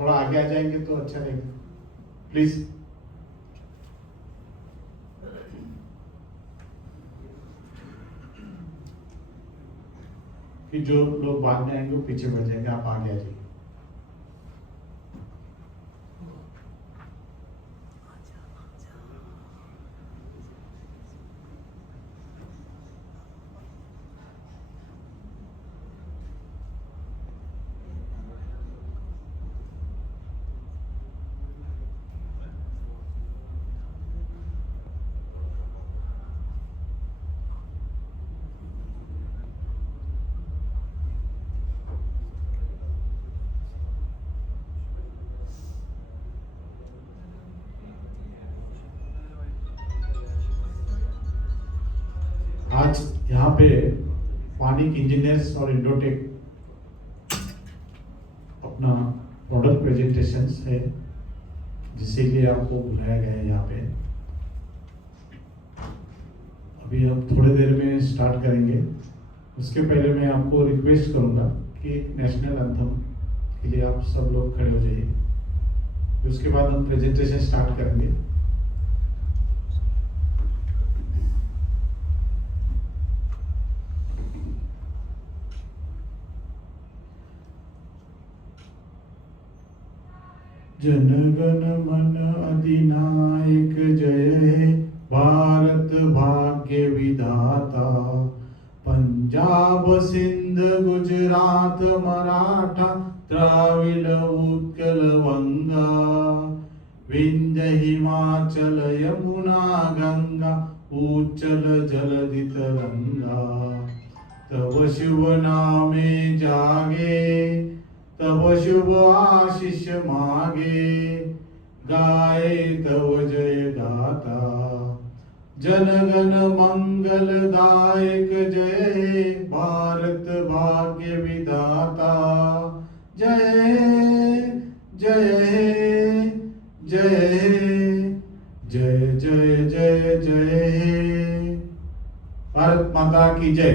थोड़ा आगे आ जाएंगे तो अच्छा रहेगा प्लीज। कि जो लोग बाद में आएंगे वो पीछे बढ़ जाएंगे, आप आगे आ जाइए। आज यहाँ पे मानिक इंजीनियर्स और इंडोटेक अपना प्रोडक्ट प्रेजेंटेशंस है, जिसके लिए आपको बुलाया गया है यहाँ पे। अभी हम थोड़ी देर में स्टार्ट करेंगे। उसके पहले मैं आपको रिक्वेस्ट करूँगा कि एक नेशनल एंथम के लिए आप सब लोग खड़े हो जाइए। उसके बाद हम प्रेजेंटेशन स्टार्ट करेंगे। जन गण मन अधिनायक जय हे भारत भाग्य विधाता। पंजाब सिंध गुजरात मराठा द्राविड उत्कल वंगा। विंध्य हिमाचल यमुना गंगा उच्चल जलधि तरंगा। तव शुभ नामे जागे तब शुभ आशीष मागे। गाए तव जय गाता। जन गण मंगल दायक जय हे भारत भाग्य विधाता। जय जय जय जय जय जय जय। भारत माता की जय।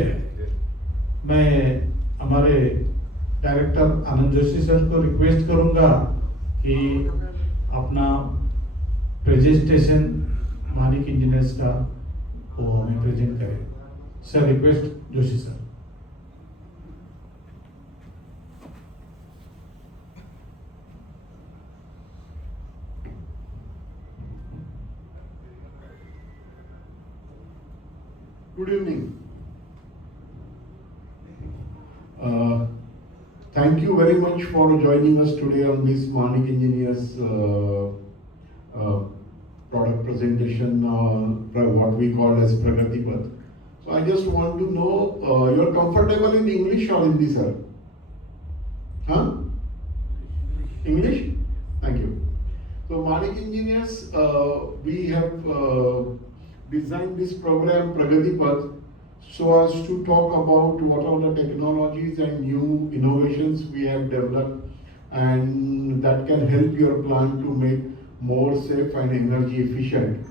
मैं हमारे डायरेक्टर आनंद जोशी सर को रिक्वेस्ट करूंगा कि अपना प्रेजेंटेशन मानिक इंजीनियर्स का वो हमें प्रेजेंट करें। Sir request Joshi sir. Good evening. Thank you very much for joining us today on this Manik Engineers product presentation, what we call as Pragatipath. So I just want to know, you're comfortable in English or Hindi, sir? Huh? English? Thank you. So Manik Engineers, we have designed this program Pragatipath so as to talk about what are the technologies and new innovations we have developed and that can help your plant to make more safe and energy efficient.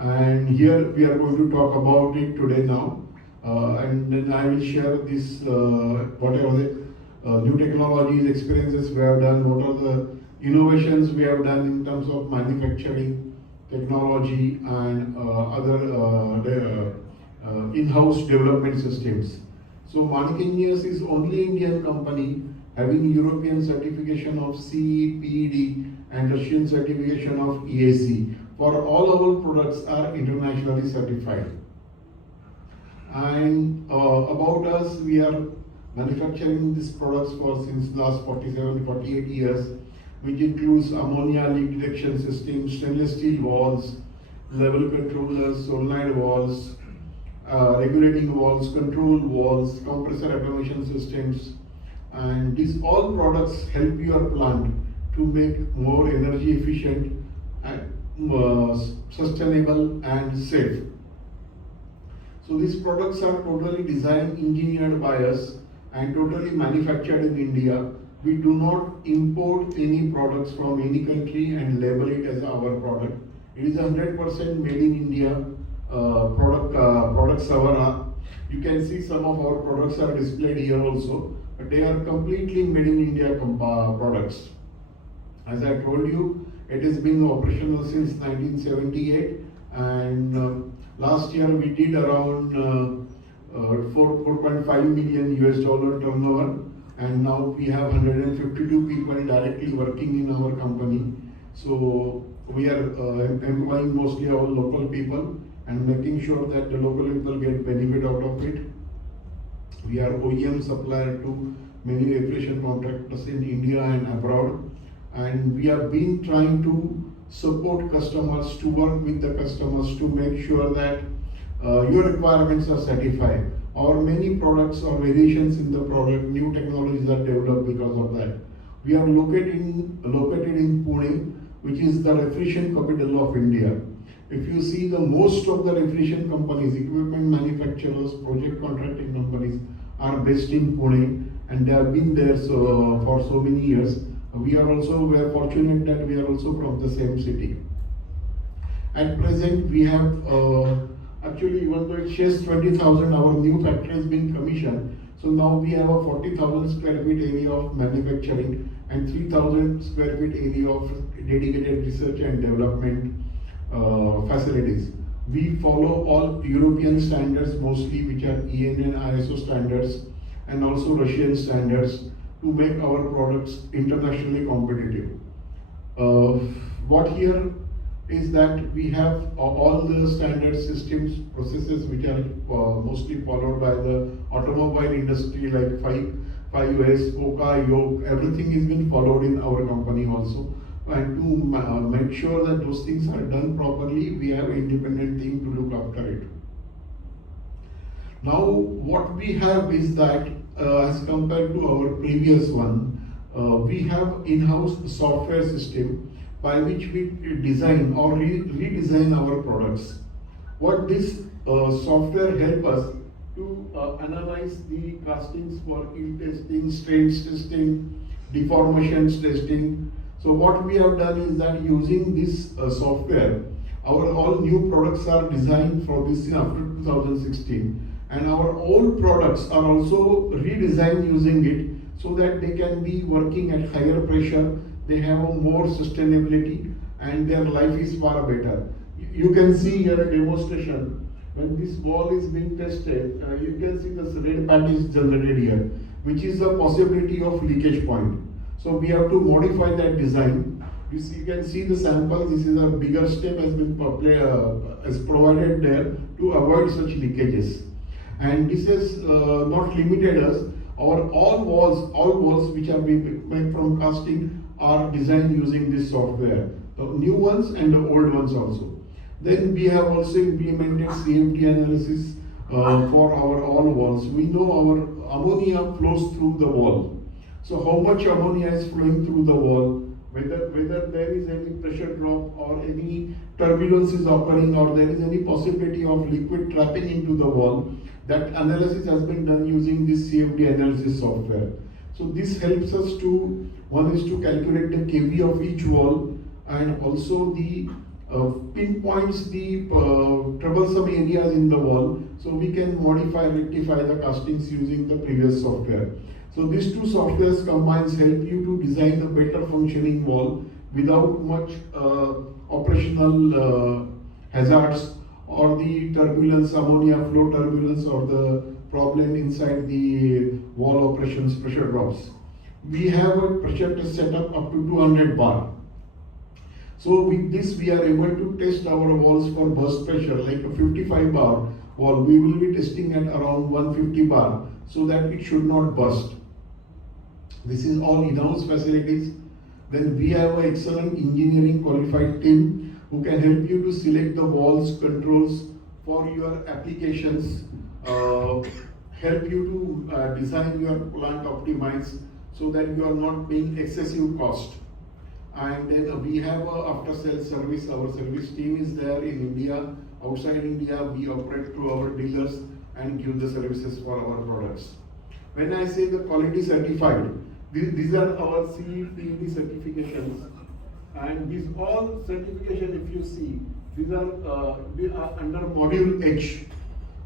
And here we are going to talk about it today now, and then I will share this whatever the new technologies, experiences we have done, what are the innovations we have done in terms of manufacturing technology and other in-house development systems. So Manik Engineers is only Indian company having European certification of CE, PED and Russian certification of EAC. For all our products are internationally certified. And about us, we are manufacturing these products for since last 47-48 years, which includes ammonia leak detection system, stainless steel valves, level controllers, solenoid valves, regulating valves, control valves, compressor automation systems, and these all products help your plant to make more energy efficient and sustainable and safe. So these products are totally designed, engineered by us and totally manufactured in India. We do not import any products from any country and label it as our product. It is 100% made in India products. You can see some of our products are displayed here also. they are completely made in India products. As I told you, it has been operational since 1978, and last year we did around 4.5 million US dollar turnover, and now we have 152 people directly working in our company. So we are employing mostly our local people and making sure that the local people get benefit out of it. We are OEM supplier to many refrigeration contractors in India and abroad, and we have been trying to support customers, to work with the customers to make sure that your requirements are satisfied. Our many products or variations in the product, new technologies are developed because of that. We are located in Pune, which is the refrigeration capital of India. If you see, the most of the refrigeration companies, equipment manufacturers, project contracting companies are based in Pune, and they have been there for so many years. We are fortunate that we are also from the same city. At present, we have actually, even though it says 20,000, our new factory has been commissioned. So now we have a 40,000 square feet area of manufacturing and 3,000 square feet area of dedicated research and development facilities. We follow all European standards mostly, which are EN and ISO standards, and also Russian standards, to make our products internationally competitive. What here is that we have all the standard systems, processes which are mostly followed by the automobile industry, like 5S, OCA, YOK, everything is been followed in our company also. And to make sure that those things are done properly, we have an independent team to look after it. Now, what we have is that as compared to our previous one, we have in-house software system by which we design or redesign our products. What this software help us to analyze the castings for yield testing, strains testing, deformations testing. So what we have done is that using this software, our all new products are designed for this after 2016, and our old products are also redesigned using it, so that they can be working at higher pressure, they have a more sustainability, and their life is far better. You can see here a demonstration. When this wall is being tested, you can see this red patch is generated here, which is a possibility of leakage point. So we have to modify that design. You can see the sample. This is a bigger step has been provided there to avoid such leakages. And this has not limited us. All walls which are being made from casting are designed using this software. The new ones and the old ones also. Then we have also implemented CFD analysis for our all walls. We know our ammonia flows through the wall. So how much ammonia is flowing through the wall, whether there is any pressure drop or any turbulence is occurring, or there is any possibility of liquid trapping into the wall, that analysis has been done using this CFD analysis software. So this helps us to, one is to calculate the kV of each wall, and also the pinpoints the troublesome areas in the wall, so we can modify, rectify the castings using the previous software. So these two softwares combined help you to design a better functioning wall without much operational hazards or the turbulence, ammonia flow turbulence, or the problem inside the wall operations pressure drops. We have a pressure test setup up to 200 bar. So with this we are able to test our walls for burst pressure, like a 55 bar wall. We will be testing at around 150 bar, so that it should not burst. This is all in-house facilities. Then we have an excellent engineering qualified team who can help you to select the walls, controls for your applications, help you to design your plant optimize, so that you are not paying excessive cost. And then we have a after-sales service. Our service team is there in India. Outside India, we operate through our dealers and give the services for our products. When I say the quality certified, these are our CEPD certifications, and these all certification, if you see, these are under module H.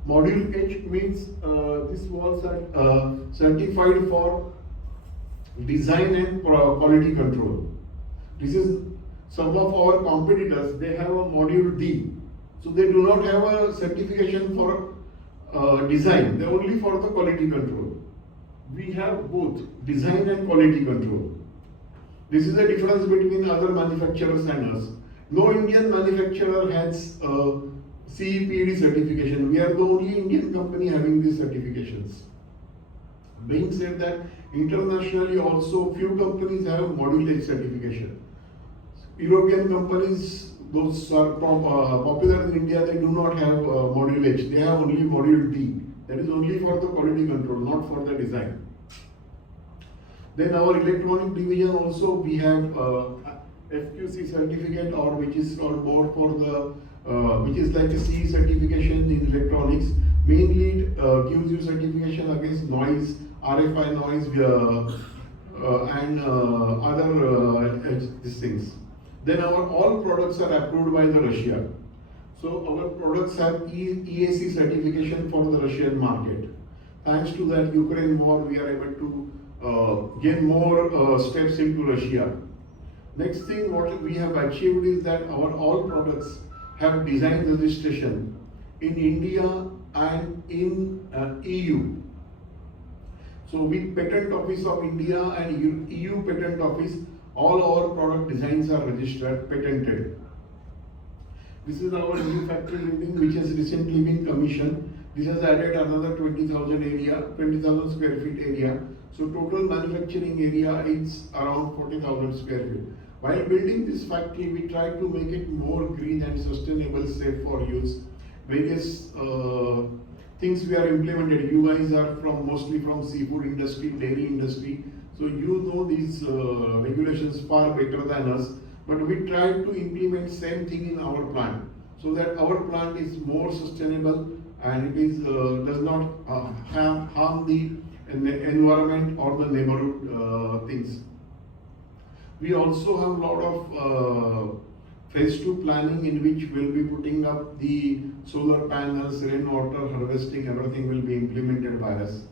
Module H means these walls are certified for design and quality control. This is some of our competitors, they have a module D. So they do not have a certification for design, they only for the quality control. We have both design and quality control. This is the difference between other manufacturers and us. No Indian manufacturer has CEPD certification. We are the only Indian company having these certifications. Being said that, internationally also few companies have module H certification. European companies, those are popular in India, they do not have module H. They have only module D. That is only for the quality control, not for the design. Then our electronic division also, we have FQC certificate, or which is called more for the which is like a CE certification in electronics. Mainly it gives you certification against noise, RFI noise, and other these things. Then our all products are approved by the Russia. So our products have EAC certification for the Russian market. Thanks to that Ukraine war, we are able to gain more steps into Russia. Next thing what we have achieved is that our all products have design registration in India and in EU. So with Patent Office of India and EU Patent Office, all our product designs are registered, patented. This is our new factory building which has recently been commissioned. This has added another 20,000 square feet area. So total manufacturing area is around 40,000 square feet. While building this factory, we try to make it more green and sustainable, safe for use. Various things we are implemented. You guys are mostly from seafood industry, dairy industry. So you know these regulations far better than us. But we try to implement same thing in our plant, so that our plant is more sustainable and it is does not harm the environment or the neighborhood things. We also have a lot of phase 2 planning, in which we'll be putting up the solar panels, rainwater harvesting, everything will be implemented by us.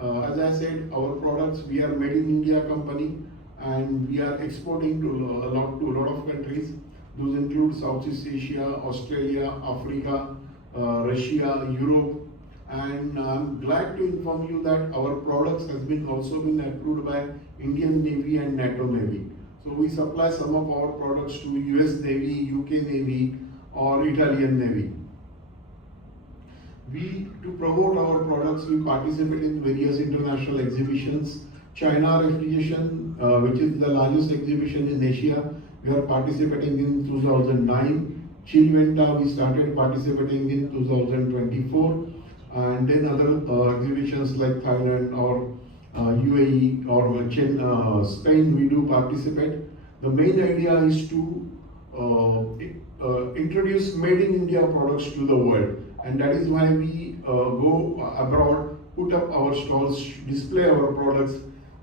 As I said, our products, we are made in India company, and we are exporting to a lot of countries. Those include Southeast Asia, Australia, Africa, Russia, Europe. And I'm glad to inform you that our products has also been approved by Indian Navy and NATO Navy. So we supply some of our products to US Navy, UK Navy, or Italian Navy. To promote our products, we participate in various international exhibitions. China Refrigeration, which is the largest exhibition in Asia, we are participating in 2009. Chilventa, we started participating in 2024. And then other exhibitions like Thailand or UAE or Spain, we do participate. The main idea is to introduce made in India products to the world, and that is why we go abroad, put up our stalls, display our products,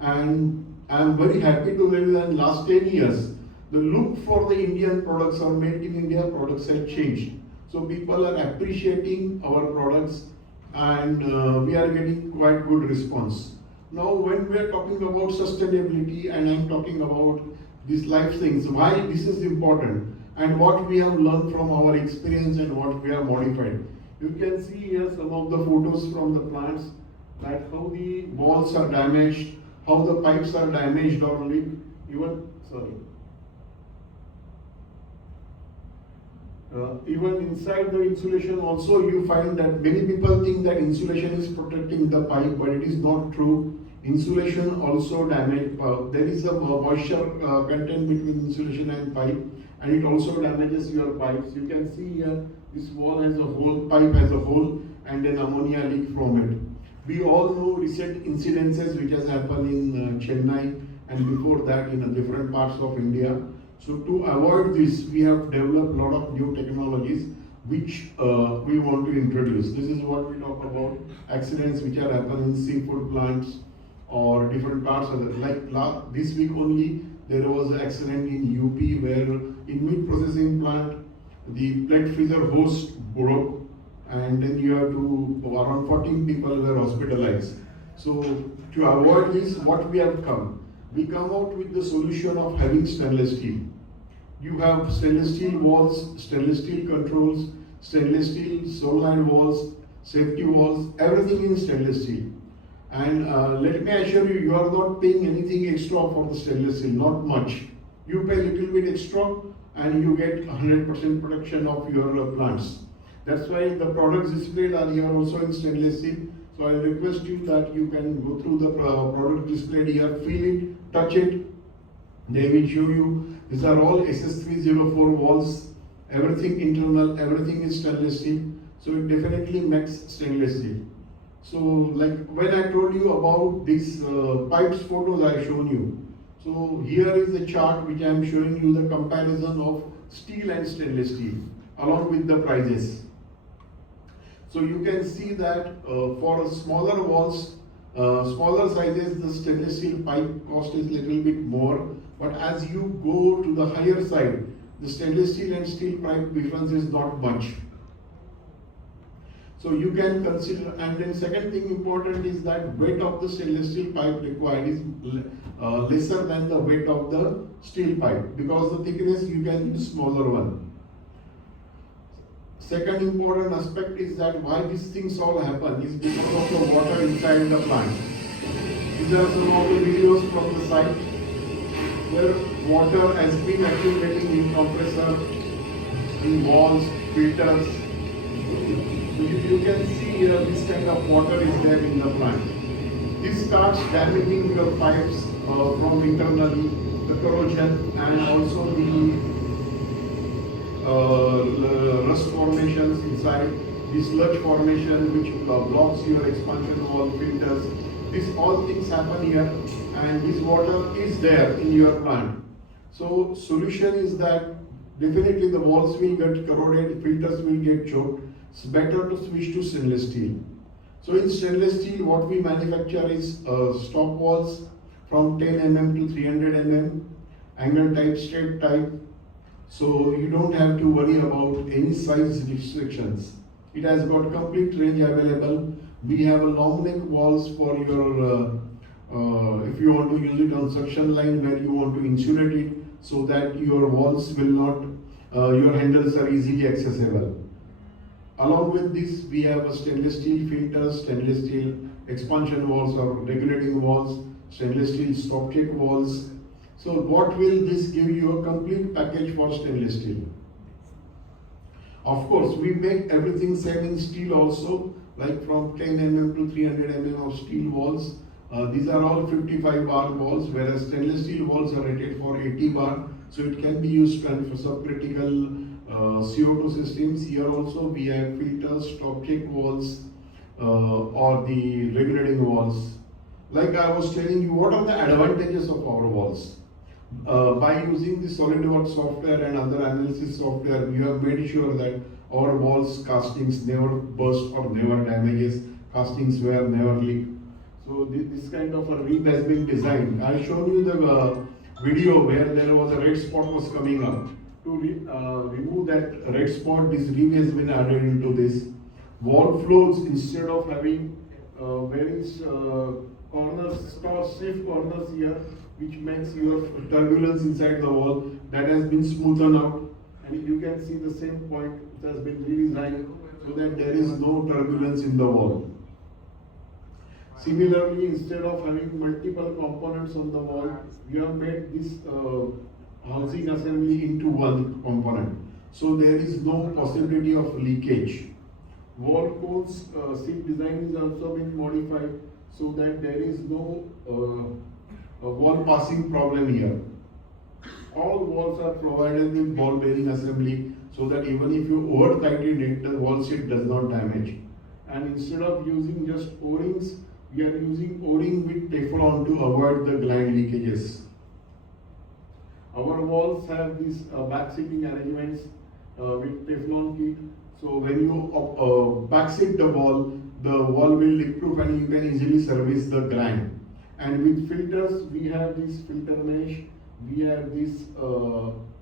and I am very happy to tell you that in last 10 years, the look for the Indian products or made in India products have changed. So people are appreciating our products, and we are getting quite good response. Now when we are talking about sustainability, and I am talking about these life things, why this is important and what we have learned from our experience and what we have modified. You can see here some of the photos from the plants, that how the walls are damaged, how the pipes are damaged or leak, even inside the insulation also you find that many people think that insulation is protecting the pipe, but it is not true. Insulation also damage, there is a moisture content between insulation and pipe, and it also damages your pipes. You can see here, this wall has a hole, pipe has a hole, and then ammonia leak from it. We all know recent incidences which has happened in Chennai, and before that in different parts of India. So to avoid this, we have developed a lot of new technologies which we want to introduce. This is what we talk about, accidents which are happening in seafood plants or different parts of it. Like this week only, there was an accident in UP where in meat processing plant, the plate freezer hose broke, and then you have to, around 14 people were hospitalized. So to avoid this, what we have come? We come out with the solution of having stainless steel. You have stainless steel walls, stainless steel controls, stainless steel solenoid walls, safety walls, everything in stainless steel. And let me assure you, you are not paying anything extra for the stainless steel, not much. You pay a little bit extra and you get 100% protection of your plants. That's why the products displayed are here also in stainless steel. So I request you that you can go through the product displayed here, feel it, touch it. They will show you. These are all SS304 walls, everything internal, everything is stainless steel. So it definitely makes stainless steel. So like when I told you about these pipes photos I shown you. So here is the chart which I am showing you the comparison of steel and stainless steel along with the prices. So you can see that for smaller walls, smaller sizes, the stainless steel pipe cost is little bit more. But as you go to the higher side, the stainless steel and steel pipe difference is not much. So you can consider, and then second thing important is that weight of the stainless steel pipe required is lesser than the weight of the steel pipe, because the thickness you can use smaller one. Second important aspect is that why these things all happen is because of the water inside the plant. These are some of the videos from the site where water has been accumulating in compressor, in walls, filters. You can see here this kind of water is there in the plant. This starts damaging your pipes from internally, the corrosion and also the rust formations inside, the sludge formation which blocks your expansion wall filters. These all things happen here and this water is there in your plant. So solution is that definitely the walls will get corroded, filters will get choked. It's better to switch to stainless steel. So in stainless steel what we manufacture is stop walls from 10 mm to 300 mm, angle type, straight type. So you don't have to worry about any size restrictions. It has got complete range available. We have a long neck walls for your, if you want to use it on suction line where you want to insulate it so that your walls will not, your handles are easily accessible. Along with this, we have a stainless steel filters, stainless steel expansion walls or regulating walls, stainless steel stop check walls. So what will this give you? A complete package for stainless steel. Of course, we make everything same in steel also, like from 10 mm to 300 mm of steel walls. These are all 55 bar walls, whereas stainless steel walls are rated for 80 bar. So it can be used for subcritical CO2 systems. Here also we have filters, stop check walls or the regulating walls. Like I was telling you, what are the advantages of our walls? By using the SolidWorks software and other analysis software, we have made sure that our walls castings never burst or never damages, castings wear never leak. So this kind of a rib has been designed. I showed you the video where there was a red spot was coming up. To remove that red spot, this rib has been added into this. Wall flows, instead of having various corners, stiff corners here, which makes your turbulence inside the wall, that has been smoothened out. And you can see the same point, it has been redesigned so that there is no turbulence in the wall. Similarly, instead of having multiple components on the wall, we have made this housing assembly into one component. So there is no possibility of leakage. Wall cones seat design is also been modified so that there is no wall passing problem here. All walls are provided with ball bearing assembly so that even if you over tighten it, the wall sheet does not damage. And instead of using just O-rings, we are using O-ring with Teflon to avoid the gland leakages. Our walls have these back seating arrangements with Teflon kit. So when you back seat the wall will leak proof and you can easily service the gland. And with filters, we have this filter mesh, we have this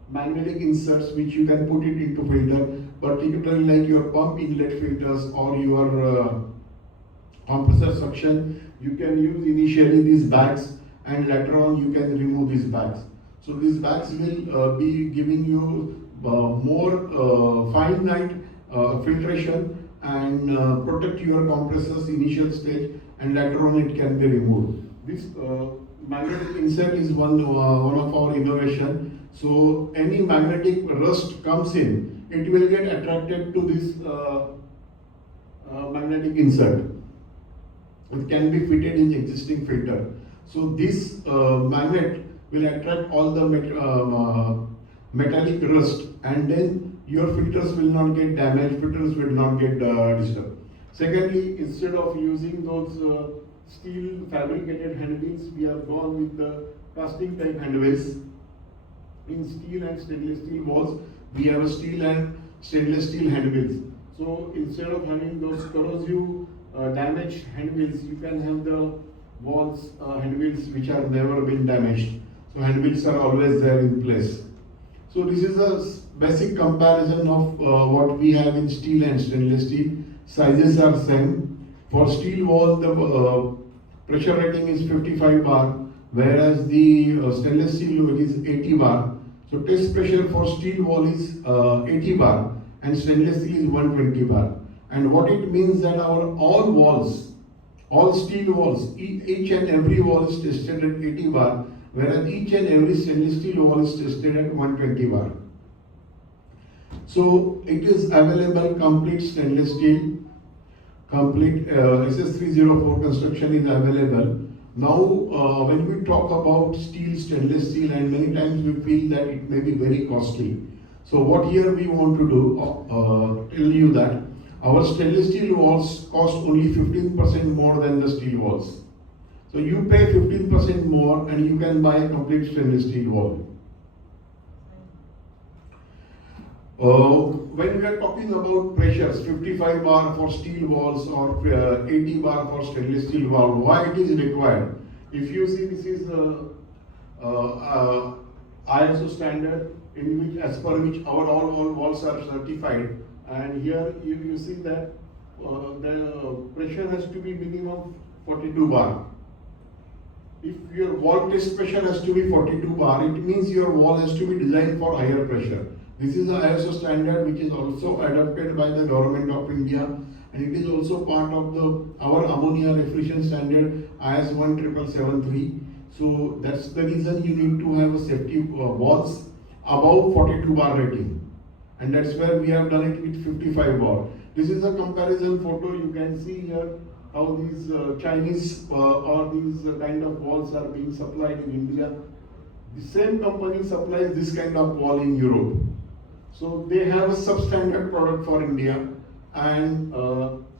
magnetic inserts which you can put it into filter particularly like your pump inlet filters or your compressor suction. You can use initially these bags, and later on you can remove these bags. So these bags will be giving you more finite filtration and protect your compressors initial stage, and later on it can be removed. This magnetic insert is one of our innovation. So any magnetic rust comes in, it will get attracted to this magnetic insert. It can be fitted in existing filter. So this magnet will attract all the metallic rust, and then your filters will not get damaged, filters will not get disturbed. Secondly, instead of using those steel fabricated handwheels, we have gone with the casting type handwheels. In steel and stainless steel walls, we have a steel and stainless steel handwheels. So instead of having those corrosive damaged handwheels, you can have the walls handwheels which have never been damaged. So handwheels are always there in place. So this is a basic comparison of what we have in steel and stainless steel. Sizes are same. For steel wall, the pressure rating is 55 bar, whereas the stainless steel is 80 bar. So test pressure for steel wall is 80 bar and stainless steel is 120 bar. And what it means that our all walls, all steel walls, each and every wall is tested at 80 bar, whereas each and every stainless steel wall is tested at 120 bar. So it is available complete stainless steel, complete SS304 construction is available. Now when we talk about steel, stainless steel, and many times we feel that it may be very costly. So what here we want to do, tell you that our stainless steel walls cost only 15% more than the steel walls. So you pay 15% more and you can buy a complete stainless steel wall. When we are talking about pressures, 55 bar for steel walls or 80 bar for stainless steel wall, why it is required? If you see, this is ISO standard in which, as per which our all walls are certified, and here you see that the pressure has to be minimum 42 bar. If your wall test pressure has to be 42 bar, it means your wall has to be designed for higher pressure. This is the ISO standard which is also adopted by the Government of India, and it is also part of our Ammonia Refrigeration standard IS 17773. So that's the reason you need to have a safety walls above 42 bar rating, and that's where we have done it with 55 bar. This is a comparison photo. You can see here how these Chinese or these kind of walls are being supplied in India. The same company supplies this kind of wall in Europe. So they have a substandard product for India and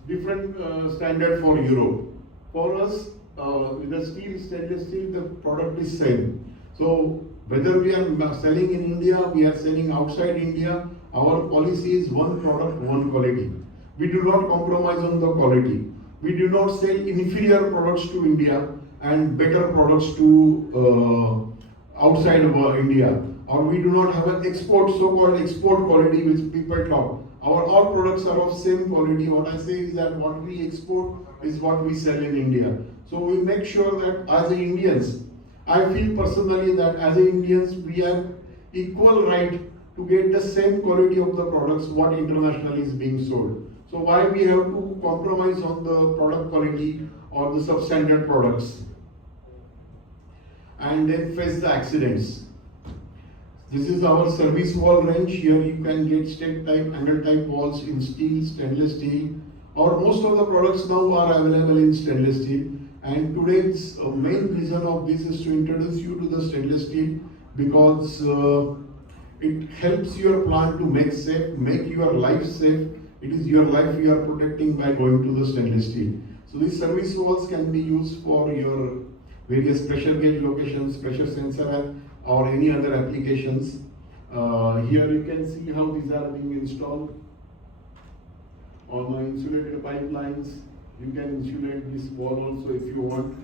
different standard for Europe. For us, with the steel, stainless steel, the product is same. So whether we are selling in India, we are selling outside India, our policy is one product, one quality. We do not compromise on the quality. We do not sell inferior products to India and better products to outside of India. Or we do not have an export, so-called export quality which people talk. Our all products are of same quality. What I say is that what we export is what we sell in India. So we make sure that as Indians, I feel personally that as Indians we have equal right to get the same quality of the products what internationally is being sold. So why we have to compromise on the product quality or the substandard products and then face the accidents. This is our service wall range. Here you can get step type, handle type walls in steel, stainless steel, or most of the products now are available in stainless steel. And today's main reason of this is to introduce you to the stainless steel because it helps your plant to make your life safe. It is your life you are protecting by going to the stainless steel. So these service walls can be used for your various pressure gauge locations, pressure sensor or any other applications. Here you can see how these are being installed on the insulated pipelines. You can insulate this wall also if you want.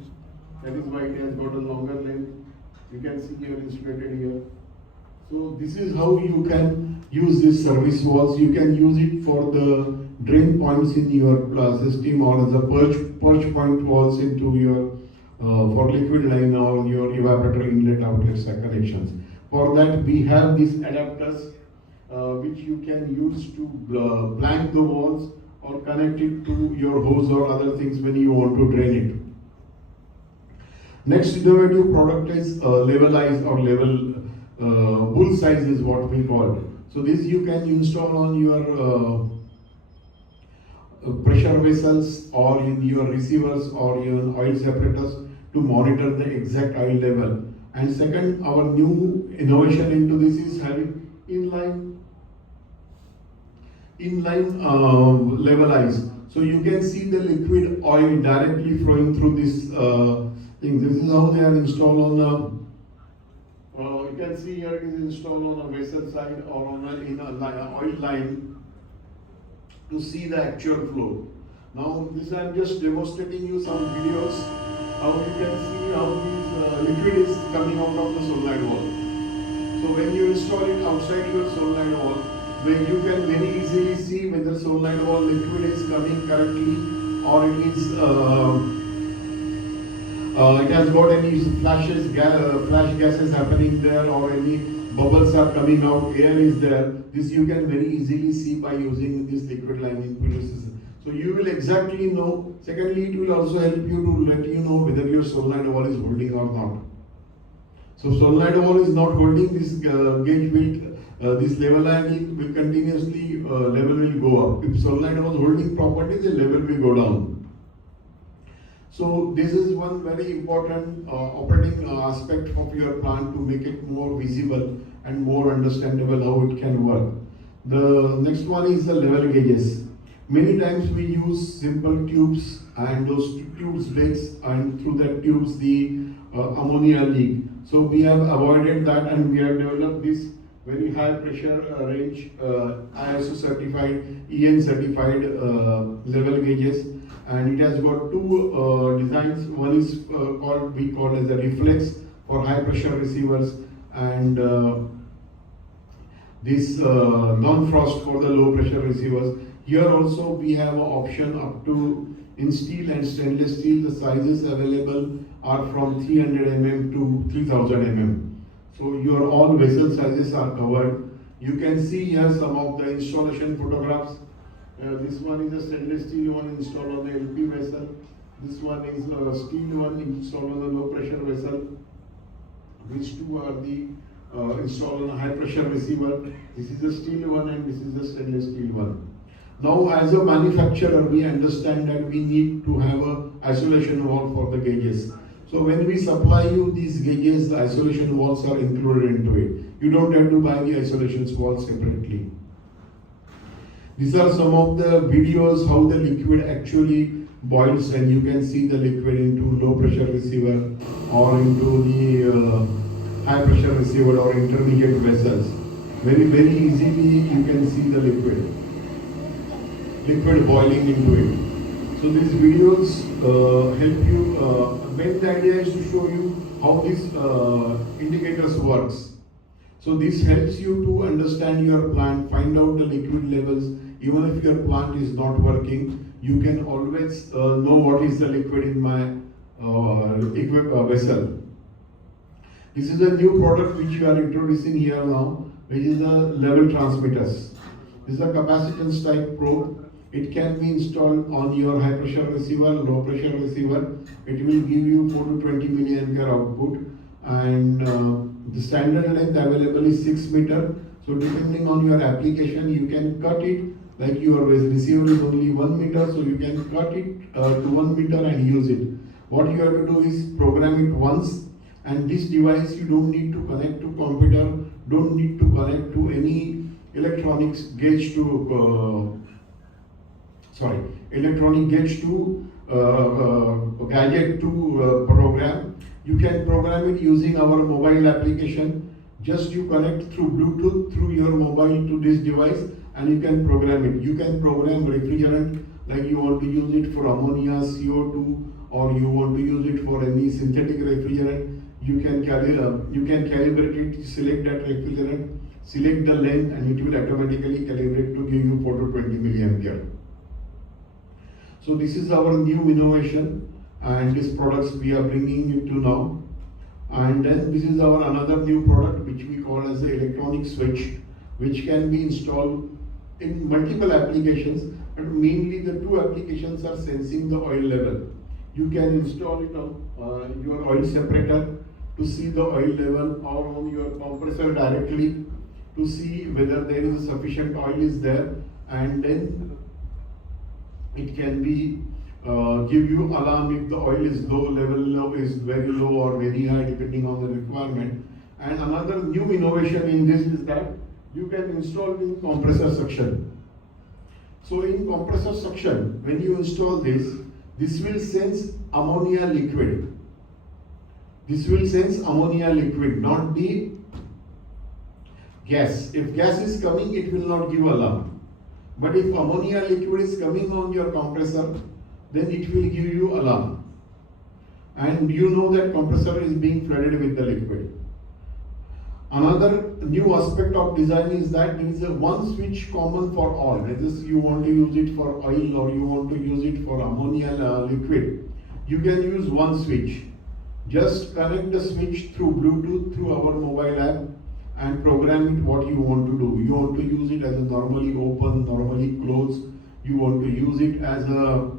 That is why it has got a longer length. You can see here insulated here. So this is how you can use this service valves. You can use it for the drain points in your system, or as a purge point valves into your for liquid line or your evaporator inlet outlet connections. For that we have these adapters which you can use to blank the walls or connect it to your hose or other things when you want to drain it. Next innovative product is levelize or level bull size is what we call it. So this you can install on your pressure vessels or in your receivers or your oil separators to monitor the exact oil level. And second, our new innovation into this is having inline levelize. So you can see the liquid oil directly flowing through this thing. This is how they are installed on the. You can see here it is installed on a vessel side or on a oil line to see the actual flow. Now this I am just demonstrating you some videos how you can see how this liquid is coming out of the solenoid valve. So when you install it outside your solenoid valve, where you can very easily see whether solenoid valve liquid is coming correctly or it is it has got any flash gases happening there or any bubbles are coming out, air is there. This you can very easily see by using this liquid lining system. So you will exactly know. Secondly, it will also help you to let you know whether your solenoid valve is holding or not. So solenoid valve is not holding, this gauge will, this level line will continuously, level will go up. If solenoid valve is holding properly, the level will go down. So this is one very important operating aspect of your plant to make it more visible and more understandable how it can work. The next one is the level gauges. Many times we use simple tubes and those tubes breaks and through that tubes the ammonia leak. So we have avoided that and we have developed this very high pressure range ISO certified, EN certified level gauges. And it has got two designs. One is we call as a reflex for high pressure receivers, and this non-frost for the low pressure receivers. Here also we have an option up to in steel and stainless steel. The sizes available are from 300 mm to 3000 mm. So your all vessel sizes are covered. You can see here some of the installation photographs. This one is a stainless steel one installed on the LP vessel. This one is a steel one installed on the low pressure vessel. These two are the installed on a high pressure receiver. This is a steel one and this is a stainless steel one. Now as a manufacturer we understand that we need to have a isolation valve for the gauges. So when we supply you these gauges, the isolation valves are included into it. You don't have to buy the isolation valve separately. These are some of the videos how the liquid actually boils, and you can see the liquid into low pressure receiver or into the high pressure receiver or intermediate vessels. Very easily you can see the liquid boiling into it. So these videos help you. Main idea is to show you how these indicators works. So this helps you to understand your plant, find out the liquid levels. Even if your plant is not working, you can always know what is the liquid in my vessel. This is a new product which we are introducing here now, which is the level transmitters. This is a capacitance type probe. It can be installed on your high pressure receiver, low pressure receiver. It will give you 4 to 20 milliampere output, and the standard length available is 6 meter. So depending on your application, you can cut it. Like your receiver is only 1 meter, so you can cut it to 1 meter and use it. What you have to do is program it once, and this device you don't need to connect to computer, don't need to connect to any electronics gauge to electronic gauge to gadget to program. You can program it using our mobile application. Just you connect through Bluetooth through your mobile to this device and you can program it. You can program refrigerant, like you want to use it for ammonia, CO2 or you want to use it for any synthetic refrigerant, you can calibrate it, select that refrigerant, select the length, and it will automatically calibrate to give you 4 to 20 milliampere. So this is our new innovation, and these products we are bringing it to now. And then this is our another new product which we call as the electronic switch, which can be installed in multiple applications, but mainly the two applications are sensing the oil level. You can install it on your oil separator to see the oil level, or on your compressor directly to see whether there is a sufficient oil is there, and then it can be give you alarm if the oil is low is very low or very high depending on the requirement. And another new innovation in this is that you can install in compressor suction. So in compressor suction, when you install this will sense ammonia liquid. This will sense ammonia liquid, not the gas. If gas is coming, it will not give alarm. But if ammonia liquid is coming on your compressor, then it will give you alarm. And you know that compressor is being flooded with the liquid. Another new aspect of design is that there is a one switch common for all. Whether you want to use it for oil or you want to use it for ammonia liquid, you can use one switch. Just connect the switch through Bluetooth through our mobile app and program it what you want to do. You want to use it as a normally open, normally closed. You want to use it as a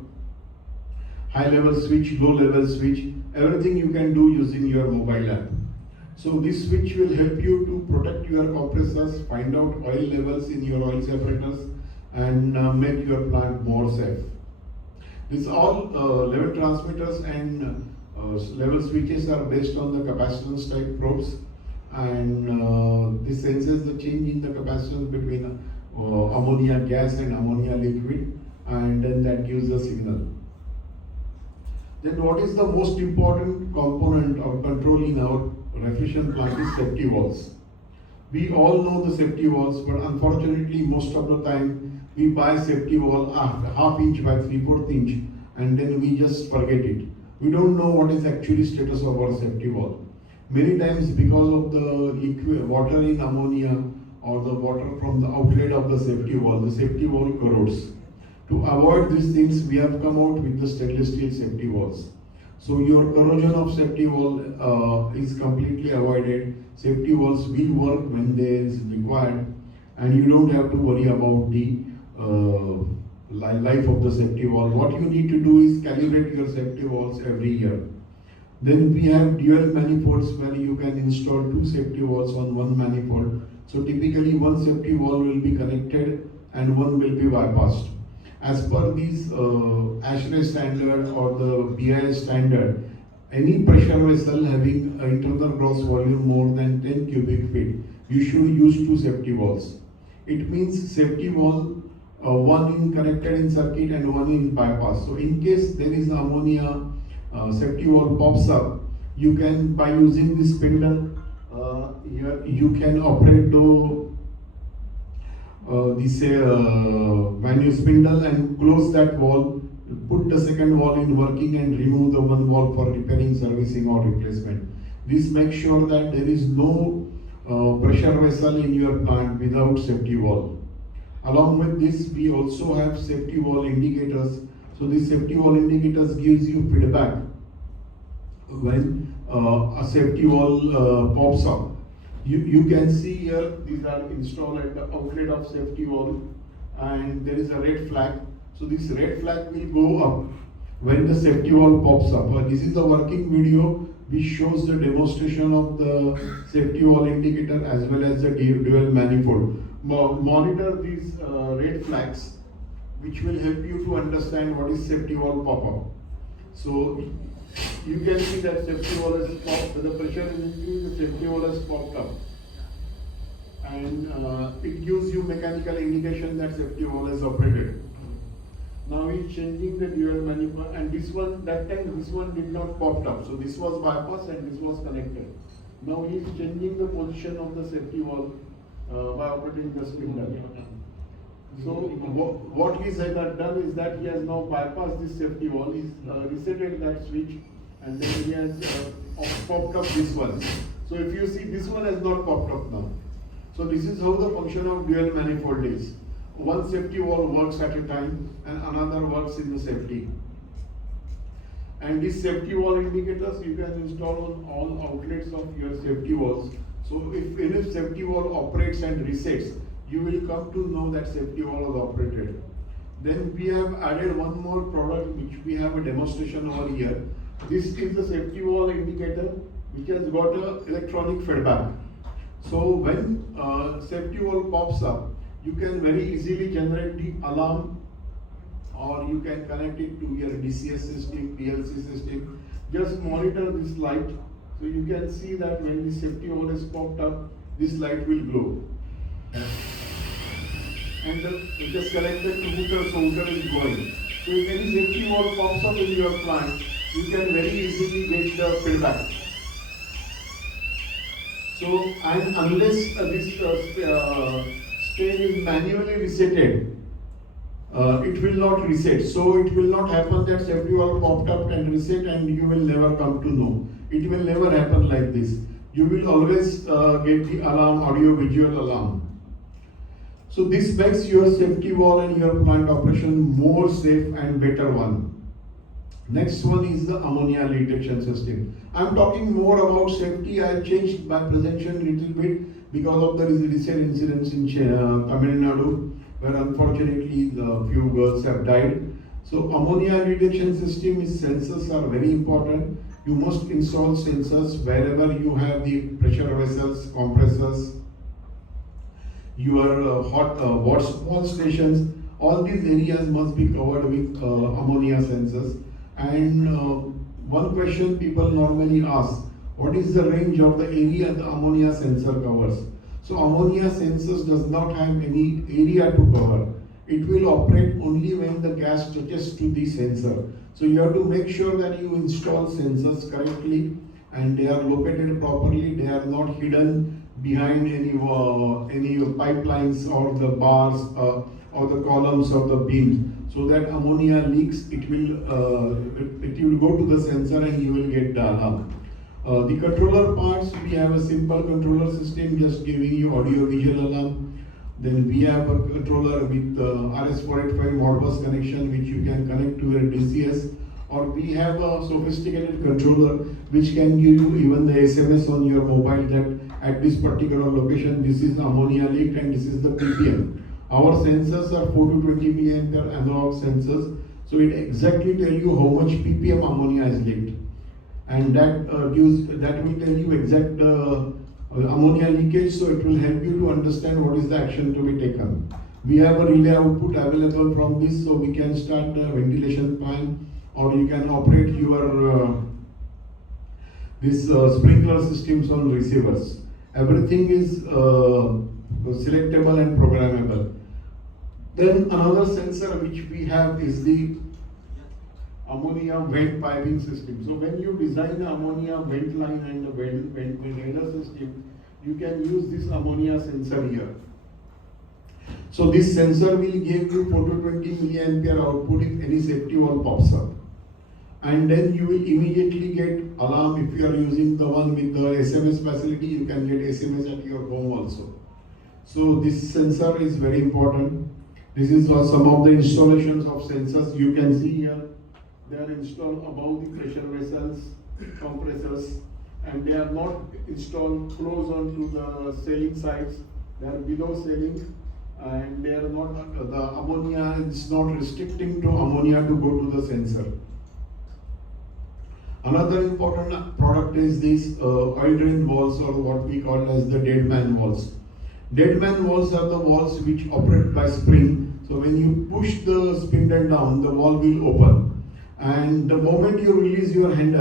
high level switch, low level switch. Everything you can do using your mobile app. So this switch will help you to protect your compressors, find out oil levels in your oil separators, and make your plant more safe. This all level transmitters and level switches are based on the capacitance type probes, and this senses the change in the capacitance between ammonia gas and ammonia liquid, and then that gives a signal. Then what is the most important component of control in our refrigeration plant is safety valves. We all know the safety valves, but unfortunately most of the time we buy safety valve half inch by 3/4 inch and then we just forget it. We don't know what is actually status of our safety valve. Many times because of the liquid water in ammonia or the water from the outlet of the safety valve corrodes. To avoid these things, we have come out with the stainless steel safety valves. So your corrosion of safety valve is completely avoided. Safety valves will work when there is required, and you don't have to worry about the life of the safety valve. What you need to do is calibrate your safety valves every year. Then we have dual manifolds where you can install two safety valves on one manifold. So typically one safety valve will be connected and one will be bypassed. As per these ASHRAE standard or the BIS standard, any pressure vessel having internal gross volume more than 10 cubic feet, you should use two safety valves. It means safety valve, one in connected in circuit and one in bypass. So in case there is ammonia safety valve pops up, you can, by using this spindle, here you can operate the manual spindle and close that valve, put the second valve in working and remove the one valve for repairing, servicing or replacement. This makes sure that there is no pressure vessel in your plant without safety valve. Along with this, we also have safety valve indicators. So these safety valve indicators gives you feedback when a safety valve pops up. You can see here, these are installed at the outlet of safety valve, and there is a red flag. So this red flag will go up when the safety valve pops up. This is a working video which shows the demonstration of the safety valve indicator as well as the dual manifold. Monitor these red flags, which will help you to understand what is safety valve pop-up. So you can see that safety valve has popped, the pressure is increased, the safety valve has popped up. And it gives you mechanical indication that safety valve is operated. Now he's changing the dual manifold, and this one, that time this one did not pop up. So this was bypass and this was connected. Now he is changing the position of the safety valve by operating the spindle. So what he said that done is that he has now bypassed this safety wall. He's resetted that switch, and then he has popped up this one. So if you see, this one has not popped up now. So this is how the function of dual manifold is. One safety wall works at a time, and another works in the safety. And these safety wall indicators you can install on all outlets of your safety walls. So if any safety wall operates and resets, you will come to know that safety wall is operated. Then we have added one more product which we have a demonstration over here. This is the safety wall indicator which has got a electronic feedback. So when safety wall pops up, you can very easily generate the alarm, or you can connect it to your DCS system, PLC system. Just monitor this light. So you can see that when the safety wall is popped up, this light will glow. And it is connected to hooter, so hooter is glowing. So if any safety wall pops up in your plant, you can very easily get the feedback. So, and unless this stain is manually resetted, it will not reset. So it will not happen that safety wall popped up and reset and you will never come to know. It will never happen like this. You will always get the alarm, audio visual alarm. So this makes your safety wall and your plant operation more safe and better one. Next one is the ammonia leak detection system. I'm talking more about safety. I changed my presentation a little bit because of the recent incidents in Tamil Nadu, where unfortunately the few girls have died. So ammonia detection system is sensors are very important. You must install sensors wherever you have the pressure vessels, compressors, your hot wall stations. All these areas must be covered with ammonia sensors. And one question people normally ask, what is the range of the area the ammonia sensor covers? So ammonia sensors does not have any area to cover. It will operate only when the gas touches to the sensor. So you have to make sure that you install sensors correctly and they are located properly. They are not hidden behind any pipelines or the bars or the columns of the beams. So that ammonia leaks, it will go to the sensor and you will get the alarm. The controller parts, we have a simple controller system just giving you audio visual alarm. Then we have a controller with RS485 Modbus connection which you can connect to your DCS, or we have a sophisticated controller which can give you even the SMS on your mobile that at this particular location this is ammonia leaked and this is the ppm. Our sensors are 4 to 20 milliampere analog sensors, so it exactly tell you how much ppm ammonia is leaked, and that will tell you exact ammonia leakage, so it will help you to understand what is the action to be taken. We have a relay output available from this, so we can start the ventilation fan, or you can operate your this sprinkler systems on receivers. Everything is selectable and programmable. Then another sensor which we have is the ammonia vent piping system. So when you design the ammonia vent line and the vent drainer system, you can use this ammonia sensor here. So this sensor will give you 4 to 20 milliampere output if any safety wall pops up. And then you will immediately get alarm. If you are using the one with the SMS facility, you can get SMS at your home also. So this sensor is very important. This is some of the installations of sensors. You can see here, they are installed above the pressure vessels, compressors, and they are not installed close onto the ceiling sides. They are below ceiling, and they are not, the ammonia is not restricting to ammonia to go to the sensor. Another important product is these oil drain walls, or what we call as the dead man walls. Dead man walls are the walls which operate by spring. So when you push the spindle down, the wall will open. And the moment you release your hand,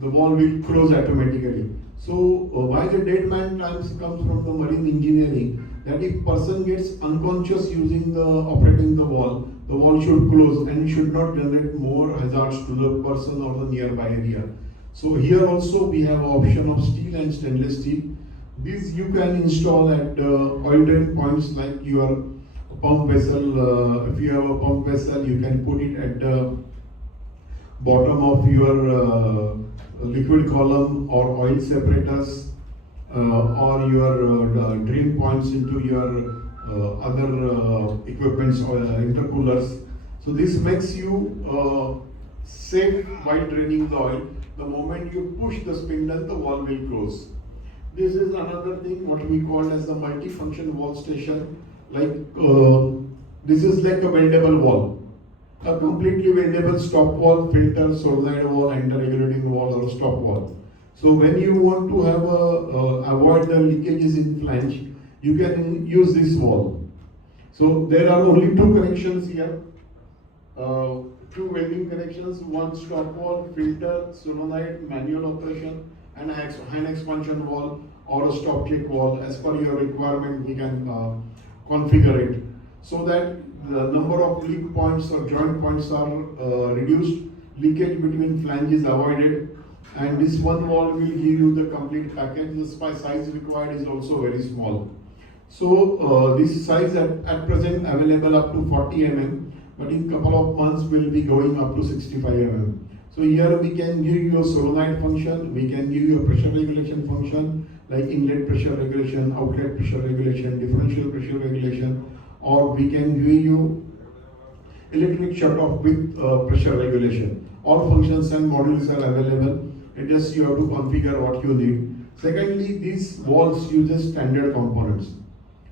the wall will close automatically. So why the dead man times comes from the marine engineering, that if person gets unconscious using operating the wall should close and should not generate more hazards to the person or the nearby area. So here also we have option of steel and stainless steel. These you can install at oil drain points like your pump vessel. If you have a pump vessel, you can put it at the bottom of your liquid column or oil separators, or your drain points into your other equipments or intercoolers. So this makes you safe while draining the oil. The moment you push the spindle, the valve will close. This is another thing what we call as the multifunction valve station. This is like a bendable valve. A completely bendable stop valve, filter, solenoid valve, and a regulating valve or stop valve. So when you want to have avoid the leakages in flange, you can use this valve. So there are only two connections here. Two welding connections, one stop valve, filter, solenoid, manual operation, and a hand expansion valve or a stop check valve. As per your requirement, we can configure it so that the number of leak points or joint points are reduced, leakage between flanges avoided, and this one valve will give you the complete package. The size required is also very small. So this size at present available up to 40 mm, but in couple of months will be going up to 65 mm. So here we can give you a solenoid function, we can give you a pressure regulation function like inlet pressure regulation, outlet pressure regulation, differential pressure regulation, or we can give you electric shut off with pressure regulation. All functions and modules are available. It just you have to configure what you need. Secondly, these valves use standard components.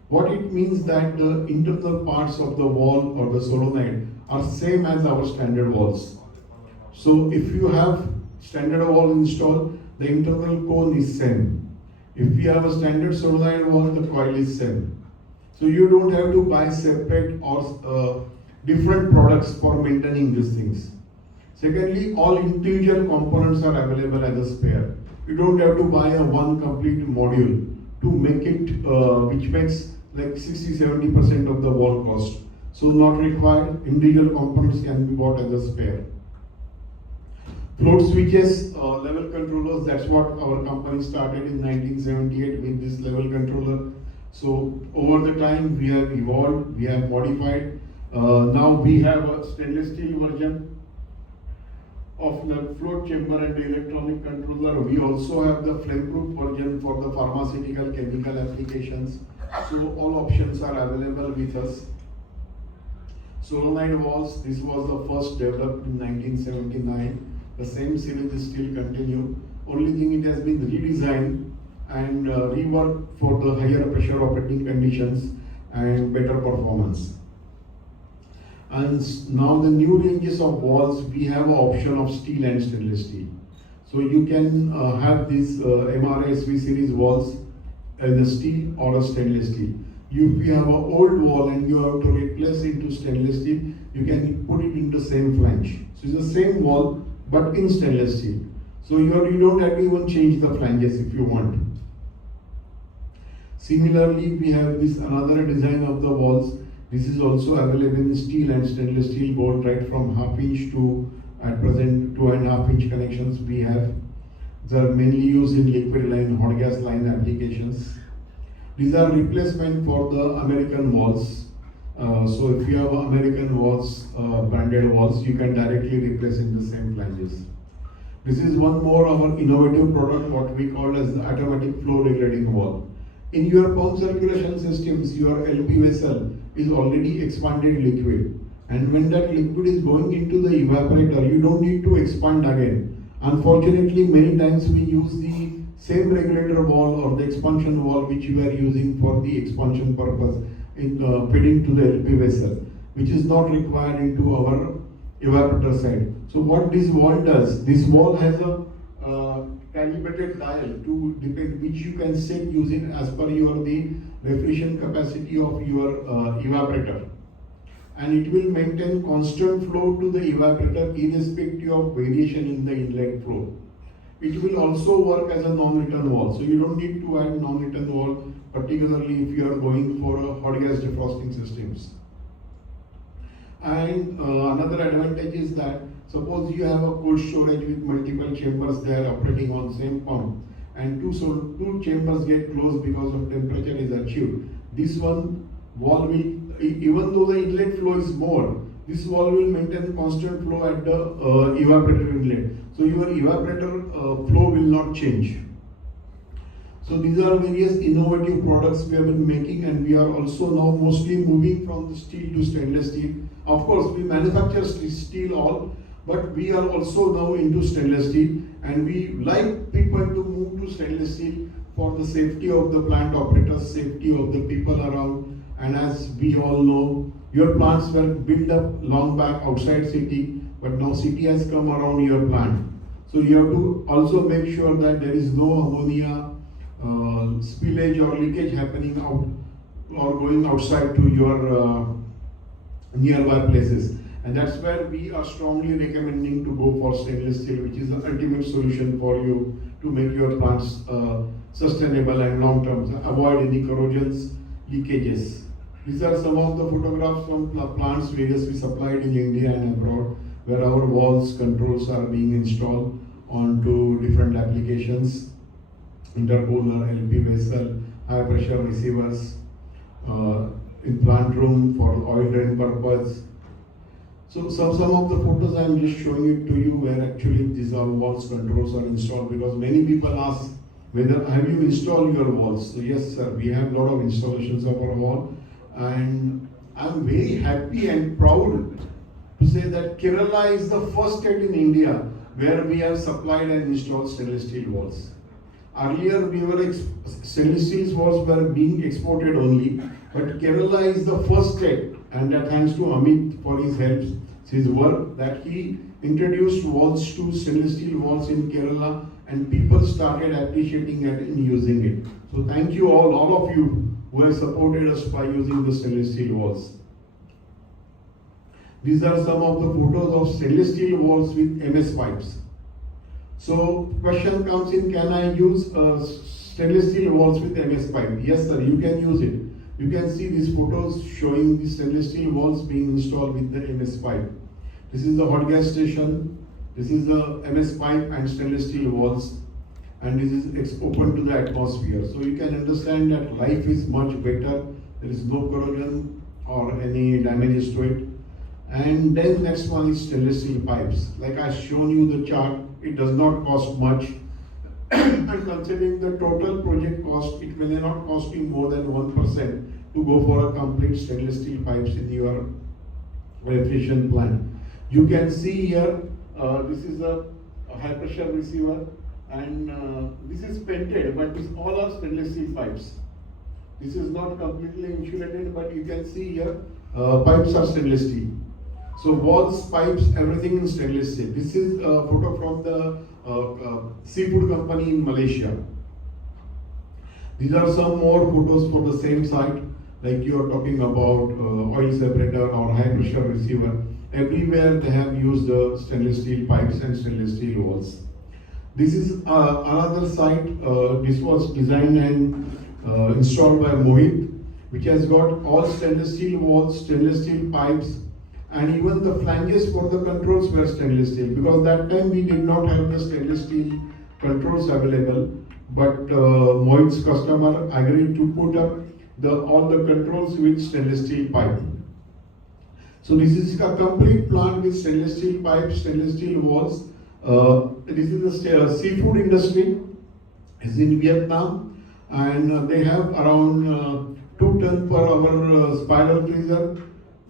What it means that the internal parts of the valve or the solenoid are same as our standard valves. So if you have standard valve installed, the internal cone is same. If you have a standard solenoid valve, the coil is same. So you don't have to buy separate or different products for maintaining these things. Secondly, all individual components are available as a spare. You don't have to buy a one complete module to make it, which makes like 60-70% of the valve cost. So not required, individual components can be bought as a spare. Float switches, level controllers, that's what our company started in 1978 with this level controller. So over the time we have evolved, we have modified. Now we have a stainless steel version of the float chamber and the electronic controller. We also have the flame-proof version for the pharmaceutical chemical applications. So all options are available with us. Solenoid valves, this was the first developed in 1979. The same series is still continue. Only thing, it has been redesigned and reworked for the higher pressure operating conditions and better performance. And now the new ranges of valves, we have an option of steel and stainless steel. So you can have these MRSV series valves as a steel or a stainless steel. If you have an old valve and you have to replace it to stainless steel, you can put it into the same flange. So it's the same valve but in stainless steel. So you don't have to even change the flanges if you want. Similarly, we have this another design of the valves. This is also available in steel and stainless steel both, right from half-inch to at present 2.5-inch connections we have. They are mainly used in liquid line, hot gas line applications. These are replacement for the American valves. So if you have American valves, branded valves, you can directly replace in the same flanges. This is one more our innovative product, what we call as the automatic flow regulating valve. In your pump circulation systems, your LP vessel is already expanded liquid, and when that liquid is going into the evaporator, you don't need to expand again. Unfortunately, many times we use the same regulator valve or the expansion valve which we are using for the expansion purpose in feeding to the LP vessel, which is not required into our evaporator side. So what this valve does, this valve has a calibrated dial to depend which you can set using as per your the refrigeration capacity of your evaporator, and it will maintain constant flow to the evaporator irrespective of variation in the inlet flow. It will also work as a non-return valve, so you don't need to add non-return valve, particularly if you are going for a hot gas defrosting systems. And another advantage is that suppose you have a cold storage with multiple chambers, they are operating on same pump, and two chambers get closed because of temperature is achieved. This one valve will even though the inlet flow is more, this valve will maintain constant flow at the evaporator inlet. So your evaporator flow will not change. So these are various innovative products we have been making, and we are also now mostly moving from the steel to stainless steel. Of course, we manufacture steel all, but we are also now into stainless steel, and we like people to move to stainless steel for the safety of the plant operators, safety of the people around. And as we all know, your plants were built up long back outside city, but now city has come around your plant. So you have to also make sure that there is no ammonia spillage or leakage happening out or going outside to your nearby places. And that's where we are strongly recommending to go for stainless steel, which is the ultimate solution for you to make your plants sustainable and long term. So avoid any corrosions, leakages. These are some of the photographs from plants various we supplied in India and abroad, where our valves controls are being installed onto different applications. Intercooler, LP vessel, high pressure receivers, in plant room for oil drain purpose. So some of the photos I am just showing it to you where actually these are valves controls are installed, because many people ask whether have you installed your valves. So yes sir, we have a lot of installations of our valve, and I am very happy and proud to say that Kerala is the first state in India where we have supplied and installed stainless steel valves. Earlier, stainless steel valves were being exported only, but Kerala is the first state, and that thanks to Amit for his help, his work, that he introduced valves to stainless steel valves in Kerala, and people started appreciating it and using it. So thank you all of you who have supported us by using the stainless steel valves. These are some of the photos of stainless steel valves with MS pipes. So question comes in, can I use stainless steel valves with MS pipe? Yes sir, you can use it. You can see these photos showing the stainless steel valves being installed with the MS pipe. This is the hot gas station. This is the MS pipe and stainless steel valves, and this is open to the atmosphere. So you can understand that life is much better. There is no corrosion or any damages to it. And then next one is stainless steel pipes. Like I've shown you the chart, it does not cost much. And considering the total project cost, it may not cost you more than 1% to go for a complete stainless steel pipes in your refrigeration plant. You can see here, this is a high pressure receiver, and this is painted, but these all are stainless steel pipes. This is not completely insulated, but you can see here, pipes are stainless steel. So walls, pipes, everything in stainless steel. This is a photo from the seafood company in Malaysia. These are some more photos for the same site, like you are talking about oil separator or high pressure receiver. Everywhere they have used stainless steel pipes and stainless steel walls. This is another site. This was designed and installed by Mohit, which has got all stainless steel walls, stainless steel pipes, and even the flanges for the controls were stainless steel, because that time we did not have the stainless steel controls available, but Mohit's customer agreed to put up all the controls with stainless steel pipe. So this is a complete plant with stainless steel pipes, stainless steel walls. This is the seafood industry. It's in Vietnam, and they have around 2 tons per hour spiral freezer,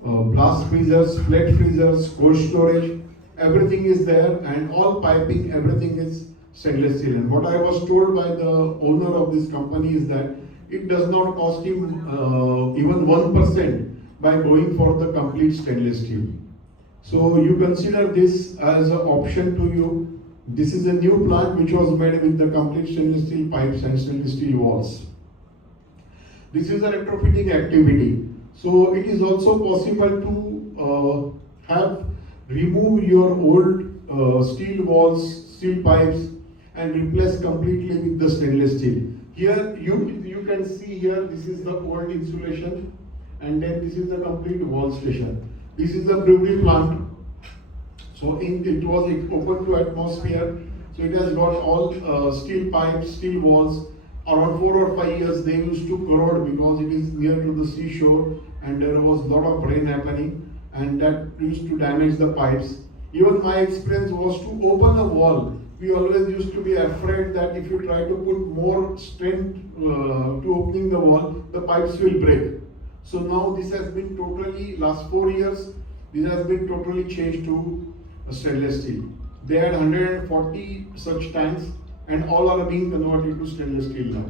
blast freezers, flat freezers, cold storage. Everything is there, and all piping, everything is stainless steel. And what I was told by the owner of this company is that it does not cost him even 1% by going for the complete stainless steel. So you consider this as an option to you. This is a new plant which was made with the complete stainless steel pipes and stainless steel walls. This is a retrofitting activity. So it is also possible to remove your old steel walls, steel pipes, and replace completely with the stainless steel. Here you can see here, this is the old insulation, and then this is the complete wall station. This is the brewery plant. So it was open to atmosphere. So it has got all steel pipes, steel walls. Around 4 or 5 years they used to corrode because it is near to the seashore, and there was a lot of rain happening, and that used to damage the pipes. Even my experience was to open a wall. We always used to be afraid that if you try to put more strength to opening the wall, the pipes will break. So now this has been totally, last 4 years, this has been totally changed to stainless steel. They had 140 such tanks, and all are being converted to stainless steel now.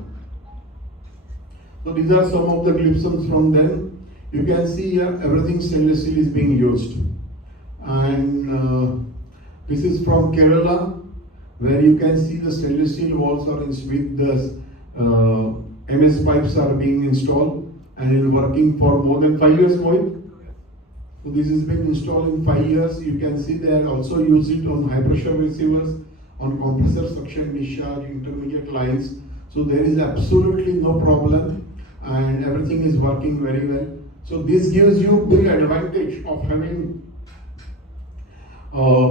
So these are some of the glimpses from them. You can see here everything stainless steel is being used. And this is from Kerala, where you can see the stainless steel walls are with the MS pipes are being installed and in working for more than 5 years, Mohit. So this has been installed in 5 years. You can see they are also use it on high pressure receivers, on compressor suction discharge, intermediate lines. So there is absolutely no problem, and everything is working very well. So this gives you big advantage of having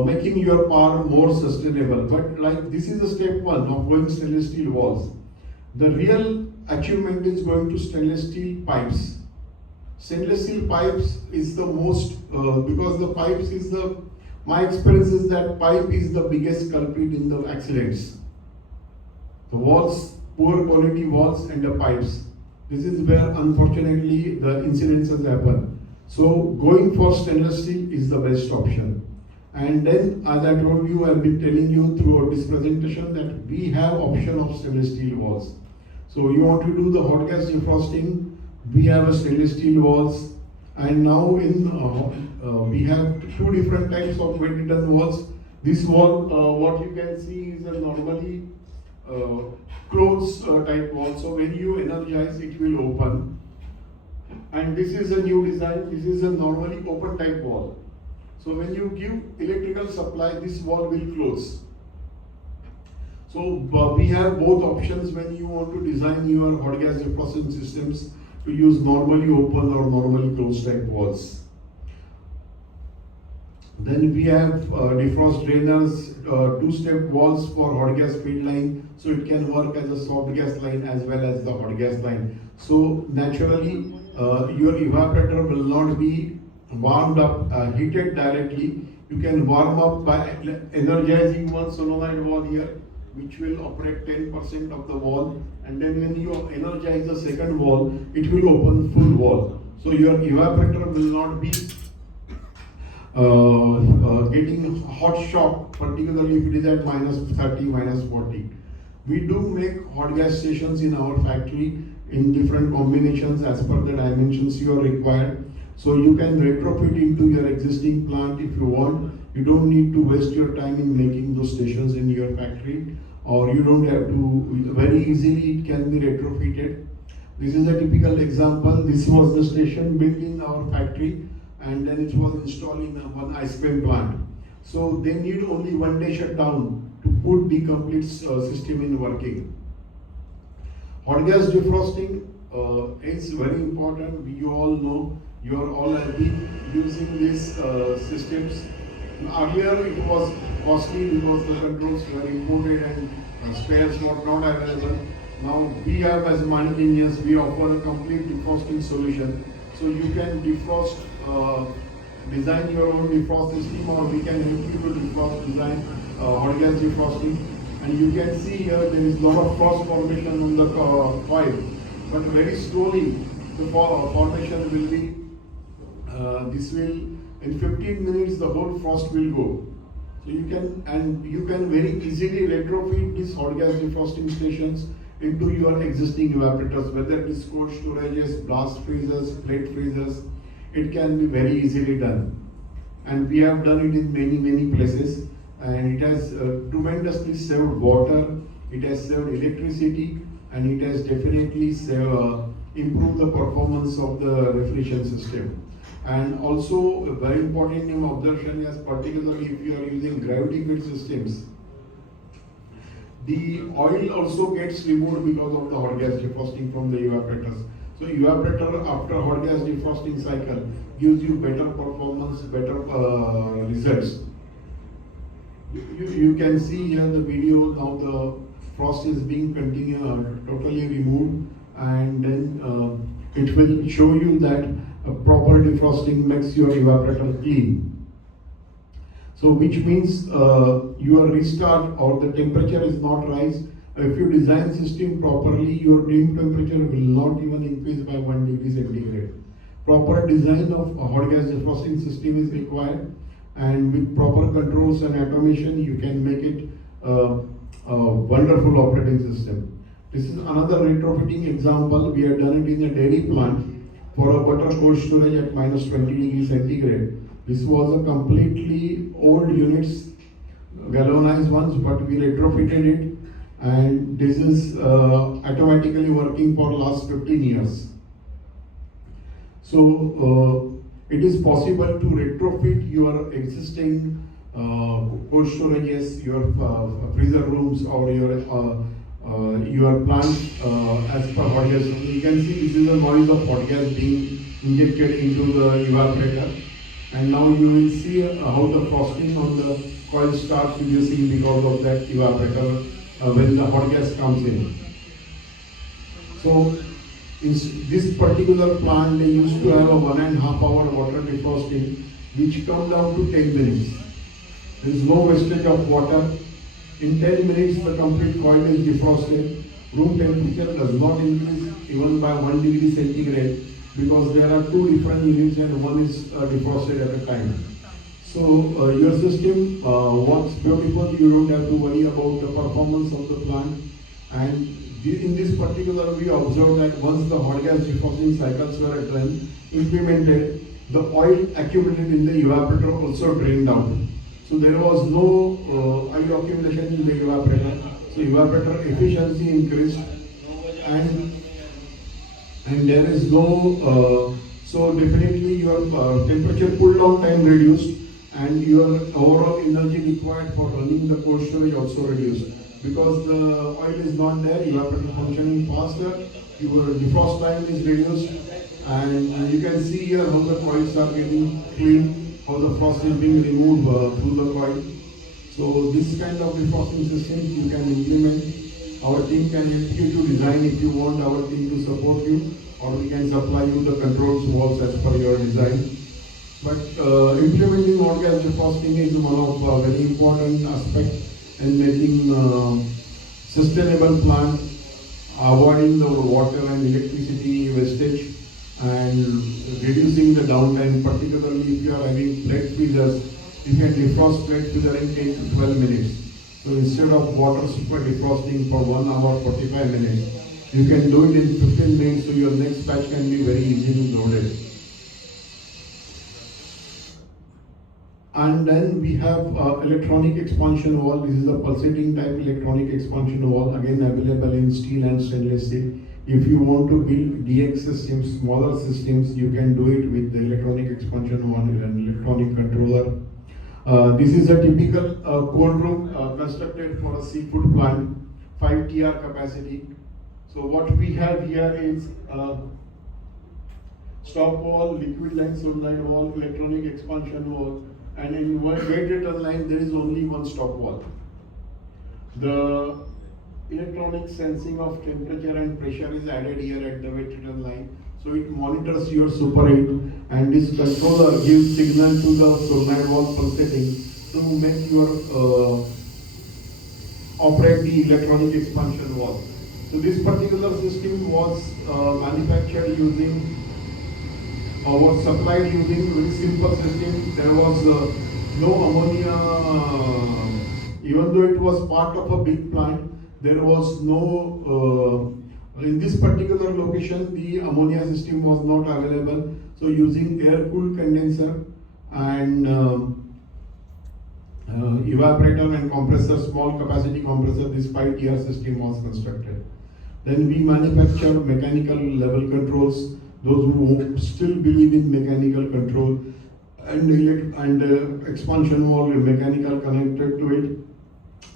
making your power more sustainable. But like this is a step one of going stainless steel walls. The real achievement is going to stainless steel pipes. Stainless steel pipes is the most because the pipes is the, my experience is that pipe is the biggest culprit in the accidents. The walls, poor quality walls and the pipes. This is where unfortunately the incidences happen. So going for stainless steel is the best option. And then, as I told you, I've been telling you throughout this presentation that we have option of stainless steel walls. So you want to do the hot gas defrosting, we have a stainless steel walls. And now in we have two different types of weighted walls. This wall, what you can see is a normally closed type wall. So when you energize, it will open. And this is a new design. This is a normally open type wall. So when you give electrical supply, this wall will close. So we have both options when you want to design your hot gas defrosting systems to use normally open or normally closed type walls. Then we have defrost drainers, two-step walls for hot gas feed line, so it can work as a soft gas line as well as the hot gas line. So naturally, your evaporator will not be warmed up, heated directly. You can warm up by energizing one solenoid wall here, which will operate 10% of the wall, and then when you energize the second wall, it will open full wall. So your evaporator will not be getting hot shock, particularly if it is at -30, -40. We do make hot gas stations in our factory in different combinations as per the dimensions you are required. So you can retrofit into your existing plant if you want. You don't need to waste your time in making those stations in your factory, or you don't have to, very easily it can be retrofitted. This is a typical example. This was the station built in our factory, and then it was installed in one ice cream plant. So they need only 1 day shutdown to put the complete system in working. Hot gas defrosting is very important. You all know, you are all been using these systems. Earlier it was costly because the controls were imported and spares were not available. Now we have, as Manik Engineers, we offer a complete defrosting solution. So you can defrost, design your own defrost system, or we can help you to defrost, design hot gas defrosting. And you can see here there is a lot of frost formation on the coil, but very slowly the formation will be, this will, in 15 minutes the whole frost will go. So you can very easily retrofit these hot gas defrosting stations into your existing evaporators, whether it is cold storages, blast freezers, plate freezers. It can be very easily done. And we have done it in many places, and it has tremendously saved water, it has saved electricity, and it has definitely improved the performance of the refrigeration system. And also a very important observation is, particularly if you are using gravity fed systems, the oil also gets removed because of the hot gas defrosting from the evaporators. So evaporator after hot gas defrosting cycle gives you better performance, better results. You can see here the video. Now the frost is being totally removed, and then it will show you that A proper defrosting makes your evaporator clean. So which means your restart or the temperature is not rise. If you design system properly, your room temperature will not even increase by 1 degree centigrade. Proper design of a hot gas defrosting system is required, and with proper controls and automation, you can make it a wonderful operating system. This is another retrofitting example. We have done it in a dairy plant for a butter cold storage at minus 20 degrees centigrade. This was a completely old units, galvanized ones, but we retrofitted it, and this is automatically working for last 15 years. So it is possible to retrofit your existing cold storages, your freezer rooms, or your plant as per hot gas. You can see this is the noise of hot gas being injected into the evaporator, and now you will see how the frosting on the coil starts reducing because of that evaporator when the hot gas comes in. So in this particular plant, they used to have a 1.5 hour water defrosting, which come down to 10 minutes. There is no wastage of water. In 10 minutes, the complete coil is defrosted. Room temperature does not increase even by 1 degree centigrade, because there are two different units and one is defrosted at a time. So your system works beautiful. You don't have to worry about the performance of the plant. And in this particular, we observed that once the hot gas defrosting cycles were implemented, the oil accumulated in the evaporator also drained out. So there was no oil accumulation in the evaporator. So evaporator efficiency increased, and there is no, so definitely your temperature cool down time reduced, and your overall energy required for running the cold storage also reduced. Because the oil is not there, evaporator functioning faster, your defrost time is reduced, and you can see here how the coils are getting clean, how the frost is being removed through the coil. So this kind of defrosting systems you can implement. Our team can help you to design if you want our team to support you, or we can supply you the controls walls as per your design. But implementing hot gas defrosting is one of very important aspects in making sustainable plant, avoiding the water and electricity wastage, and reducing the downtime, particularly if you are having plate freezers. You can defrost plate freezer in 10 to 12 minutes. So instead of water super defrosting for 1 hour 45 minutes, you can do it in 15 minutes, so your next batch can be very easily loaded. And then we have electronic expansion wall. This is a pulsating type electronic expansion wall, again available in steel and stainless steel. If you want to build DX systems, smaller systems, you can do it with the electronic expansion wall and electronic controller. This is a typical cold room constructed for a seafood plant, 5 TR capacity. So what we have here is stop wall, liquid line solenoid wall, electronic expansion wall, and in weighted line there is only one stop wall. The electronic sensing of temperature and pressure is added here at the weighted line. So it monitors your superheat, and this controller gives signal to the solenoid wall pulsating to make your operate the electronic expansion wall. So this particular system was manufactured using, was supplied using very simple system. There was no ammonia, even though it was part of a big plant, there was no, in this particular location, the ammonia system was not available. So using air-cooled condenser and evaporator and compressor, small capacity compressor, this 5 TR system was constructed. Then we manufacture mechanical level controls. Those who still believe in mechanical control, and expansion wall mechanical connected to it,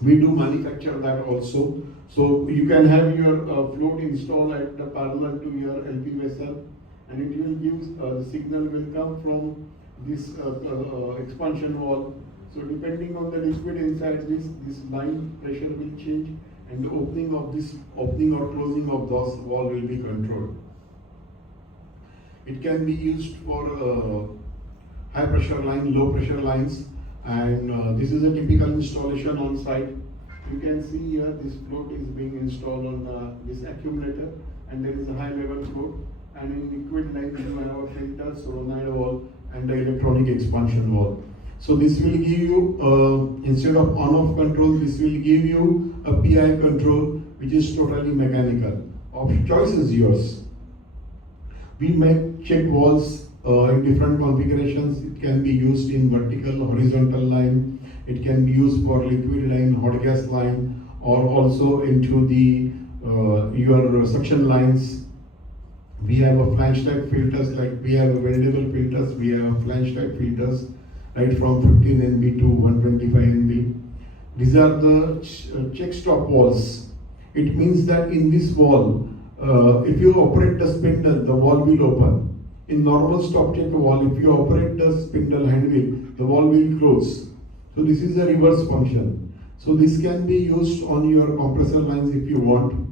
we do manufacture that also. So you can have your float installed at the parallel to your LP vessel, and it will give the signal will come from this expansion wall. So depending on the liquid inside this line pressure will change, and the opening or closing of those wall will be controlled. It can be used for high pressure line, low pressure lines, and this is a typical installation on site. You can see here this float is being installed on this accumulator, and there is a high level float, and in liquid line you have a filter, solenoid valve, and the electronic expansion valve. So this will give you, instead of on-off control, this will give you a PI control which is totally mechanical. Choice is yours. We make check valves in different configurations. It can be used in vertical, horizontal line. It can be used for liquid line, hot gas line, or also into the your suction lines. We have a flange type filters, like we have a weldable filters, we have flange type filters, right from 15 NB to 125 NB. These are the check stop valves. It means that in this valve, if you operate the spindle, the valve will open. In normal stop check valve, if you operate the spindle hand wheel, the valve will close. So this is a reverse function. So this can be used on your compressor lines if you want.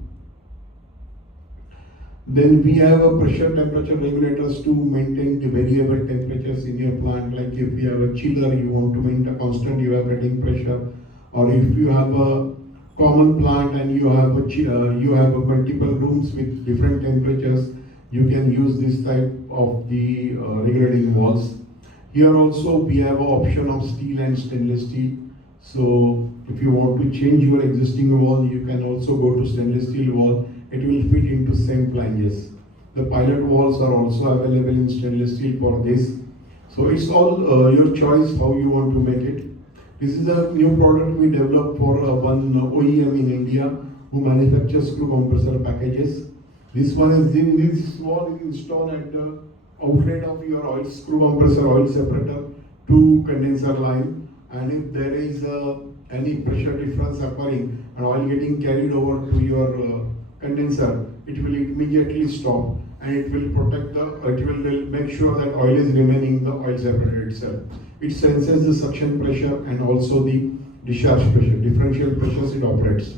Then we have a pressure temperature regulators to maintain the variable temperatures in your plant. Like if you have a chiller, you want to maintain a constant evaporating pressure, or if you have a common plant and you have a multiple rooms with different temperatures, you can use this type of the regulating valves. Here also we have an option of steel and stainless steel. So if you want to change your existing valve, you can also go to stainless steel valve. It will fit into same flanges. The pilot valves are also available in stainless steel for this. So it's all your choice how you want to make it. This is a new product we developed for one OEM in India who manufactures screw compressor packages. This one is installed at the outlet of your oil screw compressor oil separator to condenser line, and if there is any pressure difference occurring and oil getting carried over to your condenser, it will immediately stop, and it will make sure that oil is remaining in the oil separator itself. It senses the suction pressure and also the discharge pressure, differential pressures it operates.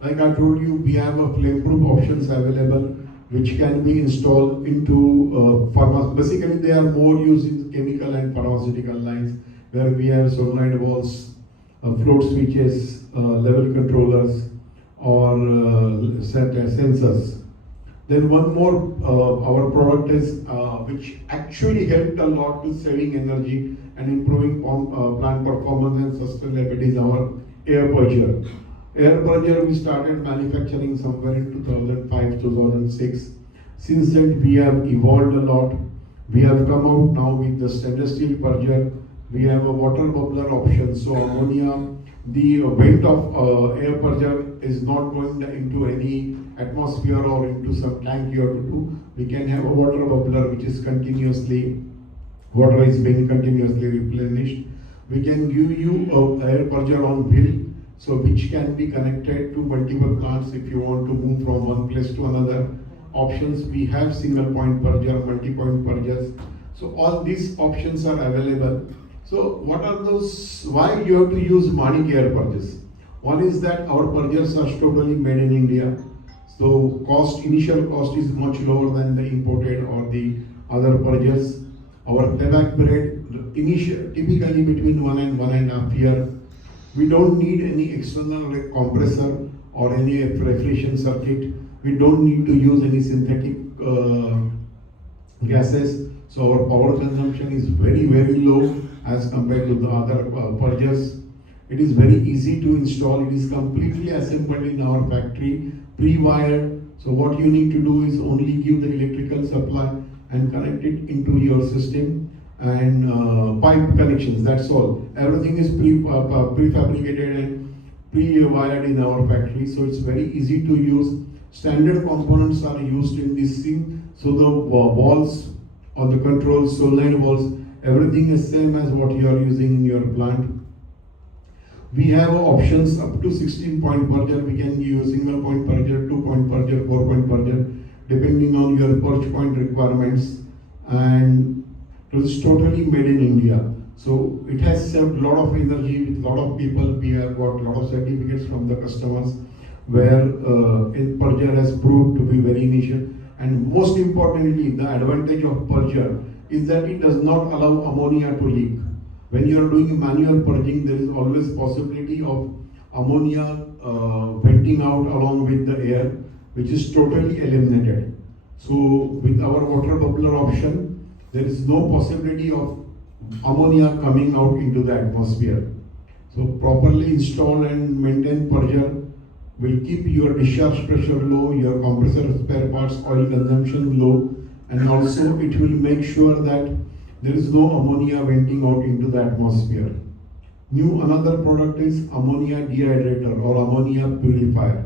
Like I told you, we have a flame-proof options available which can be installed into basically they are more used in chemical and pharmaceutical lines, where we have solenoid valves, float switches, level controllers, or sensors. Then one more, our product is which actually helped a lot with saving energy and improving plant performance and sustainability is our air purger. Air purger we started manufacturing somewhere in 2005, 2006. Since then we have evolved a lot. We have come out now with the stainless steel purger. We have a water bubbler option. So ammonia, the weight of air purger is not going into any atmosphere or into some tank you have to do. We can have a water bubbler which is water is being continuously replenished. We can give you a air purger on wheel, so which can be connected to multiple plants if you want to move from one place to another. Options, we have single point purger, multi-point purgers. So all these options are available. So what are those, why you have to use Manik air purges? One is that our purgers are totally made in India. So initial cost is much lower than the imported or the other purgers. Our payback period, typically between 1 and 1.5 years. We don't need any external compressor or any refrigeration circuit. We don't need to use any synthetic gases. So our power consumption is very, very low as compared to the other purgers. It is very easy to install. It is completely assembled in our factory, pre-wired. So what you need to do is only give the electrical supply and connect it into your system, and pipe connections, that's all. Everything is prefabricated and pre-wired in our factory, so it's very easy to use. Standard components are used in this thing, so the walls or the controls, solenoid walls, everything is same as what you are using in your plant. We have options up to 16-point purger. We can use single point purger, 2-point purger, 4-point purger, depending on your purge point requirements. And it is totally made in India. So it has saved a lot of energy with a lot of people. We have got a lot of certificates from the customers where purger has proved to be very And most importantly, the advantage of purger is that it does not allow ammonia to leak. When you are doing manual purging, there is always possibility of ammonia venting out along with the air, which is totally eliminated. So with our water bubbler option, there is no possibility of ammonia coming out into the atmosphere. So properly install and maintain purger will keep your discharge pressure low, your compressor spare parts oil consumption low, and also it will make sure that there is no ammonia venting out into the atmosphere. New another product is ammonia dehydrator or ammonia purifier.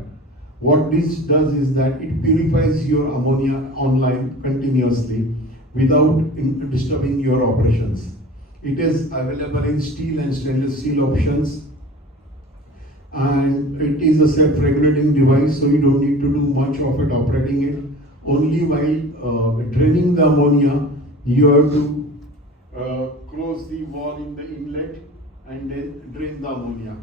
What this does is that it purifies your ammonia online continuously without disturbing your operations. It is available in steel and stainless steel options, and it is a self-regulating device, so you don't need to do much of it operating it. Only while draining the ammonia, you have to close the wall in the inlet and then drain the ammonia.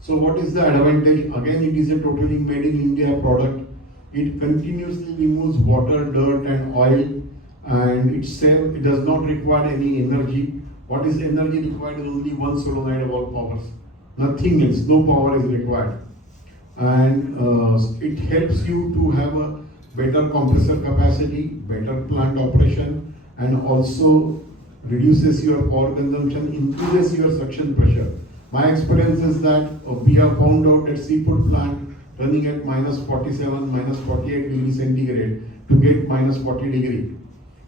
So what is the advantage? Again, it is a totally made in India product. It continuously removes water, dirt and oil, and it's safe. It does not require any energy. What is energy required is only one solenoid of all powers. Nothing else, no power is required. And it helps you to have a better compressor capacity, better plant operation, and also reduces your power consumption, increases your suction pressure. My experience is that we have found out that seafood plant running at minus 47, minus 48 degrees centigrade to get minus 40 degree.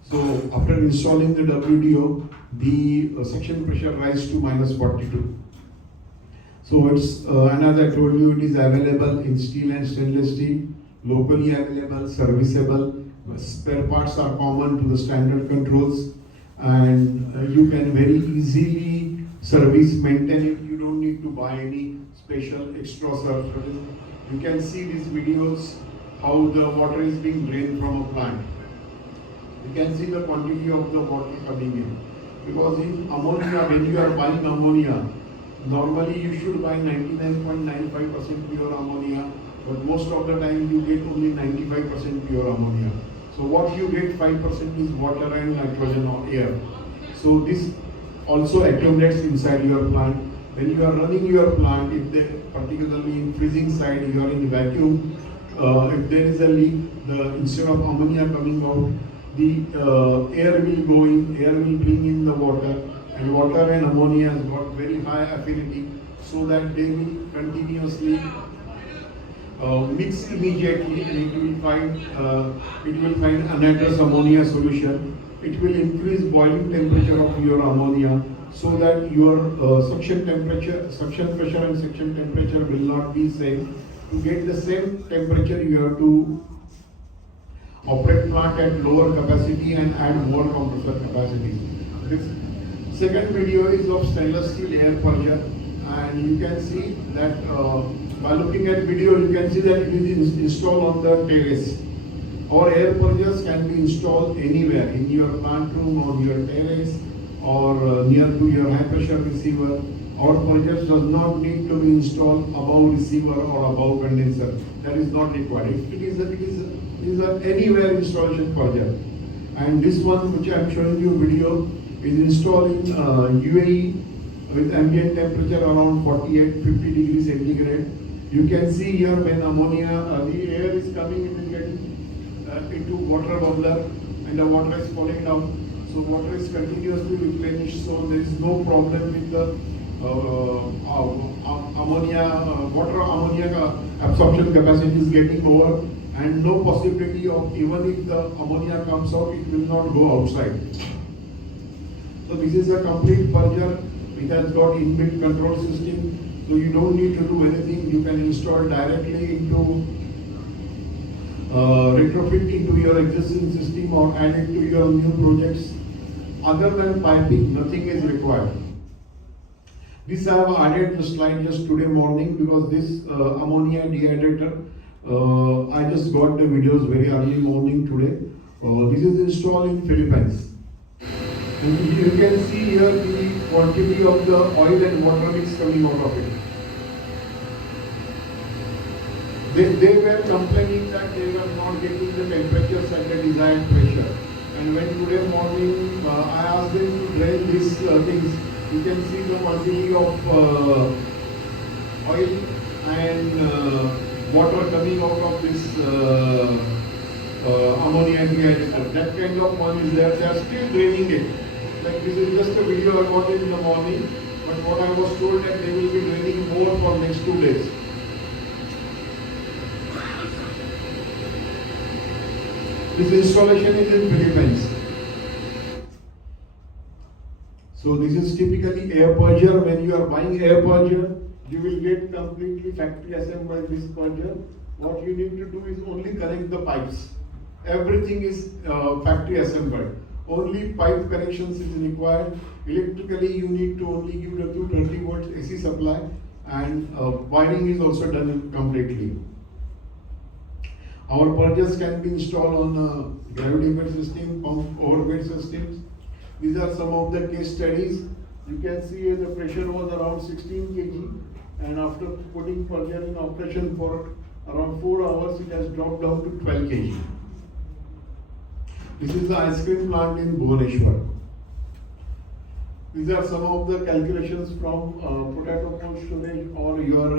So after installing the WDO, the suction pressure rise to minus 42. So it's, and as I told you, it is available in steel and stainless steel, locally available, serviceable. Spare parts are common to the standard controls, and you can very easily service, maintain it. You don't need to buy any special extra service. You can see these videos how the water is being drained from a plant. You can see the quantity of the water coming in. Because in ammonia, when you are buying ammonia, normally you should buy 99.95% pure ammonia, but most of the time you get only 95% pure ammonia. So what you get 5% is water and nitrogen or air. So this also accumulates inside your plant. When you are running your plant, if they, particularly in freezing side, you are in vacuum, if there is a leak, instead of ammonia coming out, the air will go in, air will bring in the water, and water and ammonia has got very high affinity, so that they will continuously mix immediately, and it will find anhydrous ammonia solution. It will increase boiling temperature of your ammonia, so that your suction pressure and suction temperature will not be same. To get the same temperature, you have to operate plant at lower capacity and add more compressor capacity. This second video is of stainless steel air purger, and you can see that by looking at video, you can see that it is installed on the terrace. Our air purgers can be installed anywhere, in your plant room, on your terrace, or near to your high pressure receiver. Our purgers does not need to be installed above receiver or above condenser. That is not required. It is a anywhere installation purger. And this one, which I am showing you video, is installed in UAE with ambient temperature around 48-50 degrees centigrade. You can see here when ammonia, the air is coming into water bubbler, and the water is falling down. So water is continuously replenished, so there is no problem with the water ammonia absorption capacity is getting over, and no possibility of, even if the ammonia comes out, it will not go outside. So this is a complete purger. It has got inbuilt control system, so you don't need to do anything. You can install directly into retrofit into your existing system or add it to your new projects. Other than piping, nothing is required. This I have added the slide just today morning, because this ammonia dehydrator, I just got the videos very early morning today. This is installed in Philippines. And you can see here the quantity of the oil and water mix coming out of it. They were complaining that they were not getting the temperatures at the desired pressure. And when today morning I asked them to drain these things, you can see the quantity of oil and water coming out of this ammonia dehydrator. That kind of one is there. They are still draining it. Like this is just a video I got in the morning, but what I was told that they will be draining more for next 2 days. This installation is in Philippines. So this is typically air purger. When you are buying air purger, you will get completely factory assembled this purger. What you need to do is only connect the pipes. Everything is factory assembled. Only pipe connections is required. Electrically, you need to only give the 230 volts AC supply, and wiring is also done completely. Our purgers can be installed on gravity bed system, pump overbed systems. These are some of the case studies. You can see the pressure was around 16 kg, and after putting purger in operation for around 4 hours, it has dropped down to 12 kg. This is the ice cream plant in Bhubaneswar. These are some of the calculations from potato cold storage or your